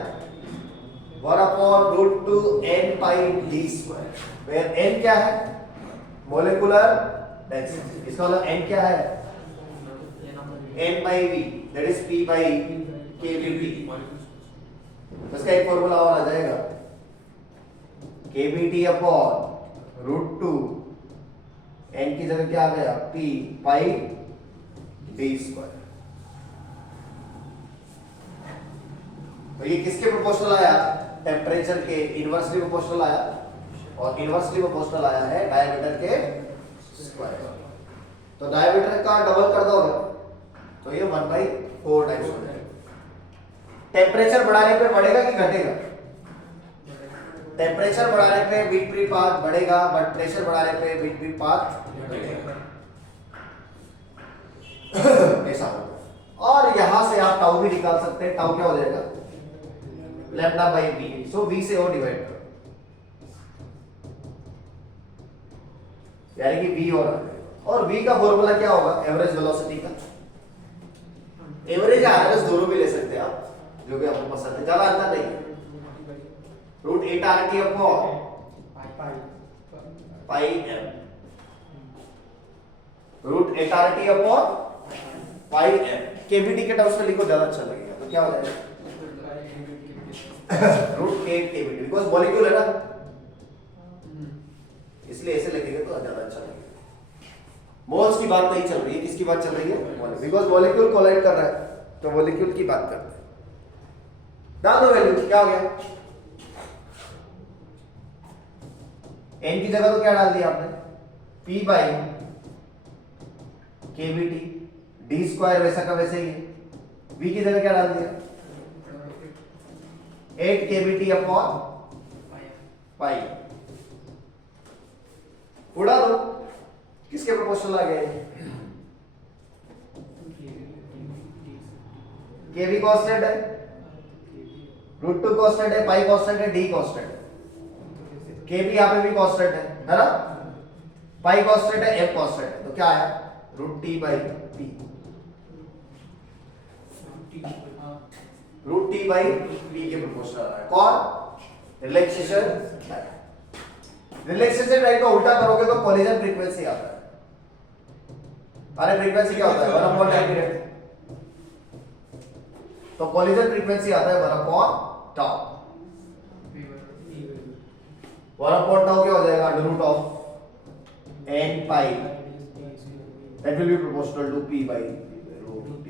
1/√2 n pi d square, where n क्या है? Molecular density. इसका मतलब n क्या है? n by v, that is p by kBt. इसका एक फॉर्मूला और आ जाएगा, kBt अपॉन √2 n की जगह क्या आ गया? p pi d square. तो ये किसके प्रोपोर्शनल आया? टेम्परेचर के इनवर्सली प्रोपोर्शनल आया, और इनवर्सली प्रोपोर्शनल आया है डायमीटर के स्क्वायर. तो डायमीटर का डबल कर दोगे तो ये 1/4 टाइम्स हो जाएगा. टेम्परेचर बढ़ाने पे बढ़ेगा कि घटेगा? टेम्परेचर बढ़ाने पे V3 पाथ बढ़ेगा, बट प्रेशर बढ़ाने पे V3 पाथ घटेगा. ऐसा होगा. और यहां से आप टाउ भी निकाल सकते हैं. टाउ क्या हो जाएगा? Lambda by v. So v से और डिवाइड करो, यानी कि v और v का फॉर्मूला क्या होगा? एवरेज वेलोसिटी का. एवरेज या एवरेज दोनों भी ले सकते हैं आप, जो भी आपको पसंद है. ज्यादा अंतर नहीं है. √8 RT upon pi m. √8 RT upon pi m. kBt के टर्म्स में लिखो, ज्यादा अच्छा लगेगा. तो क्या हो जाएगा? √8 kBt, बिकॉज मॉलिक्यूल है ना, इसलिए ऐसे लिखेंगे तो ज्यादा अच्छा लगेगा. मोल्स की बात नहीं चल रही है. किसकी बात चल रही है? बिकॉज मॉलिक्यूल कोलाइड कर रहा है, तो मॉलिक्यूल की बात कर रहे हैं. डाल दो वैल्यू. क्या हो गया? n की जगह तो क्या डाल दिया आपने? p by kBt. d square वैसा का वैसे ही है. v की जगह क्या डाल दिया? 8 kBt अपॉन पाई. उड़ा दो. किसके प्रोपोर्शनल आ गए? kb कांस्टेंट है, √2 कांस्टेंट है, पाई कांस्टेंट है, d कांस्टेंट है. kb यहां पे भी कांस्टेंट है ना? पाई कांस्टेंट है, m कांस्टेंट है. तो क्या आया? √t by p. √t by p के प्रोपोर्शनल आ रहा है. कौन? Relaxation time. रिलैक्सेशन टाइम का उल्टा करोगे तो कोलिजन फ्रीक्वेंसी आता है. अरे फ्रीक्वेंसी क्या होता है? 1 टाइम पीरियड. तो कोलिजन फ्रीक्वेंसी आता है 1 टाउ. 1 टाउ क्या हो जाएगा? √n pi. That will be proportional to p by √t.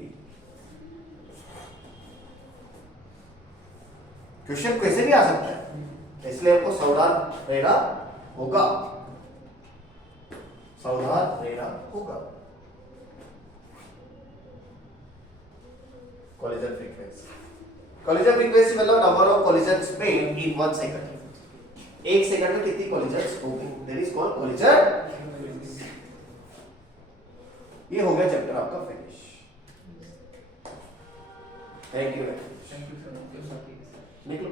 Question कैसे भी आ सकता है. इसलिए हमको सावधान रहना होगा, सावधान रहना होगा। collision frequency, collision frequency मतलब number of collisions made in 1 second, एक सेकंड में कितनी collisions होगी, that is called collision। ये हो गया चैप्टर आपका finish. Thank you. Thank you sir. निकलो।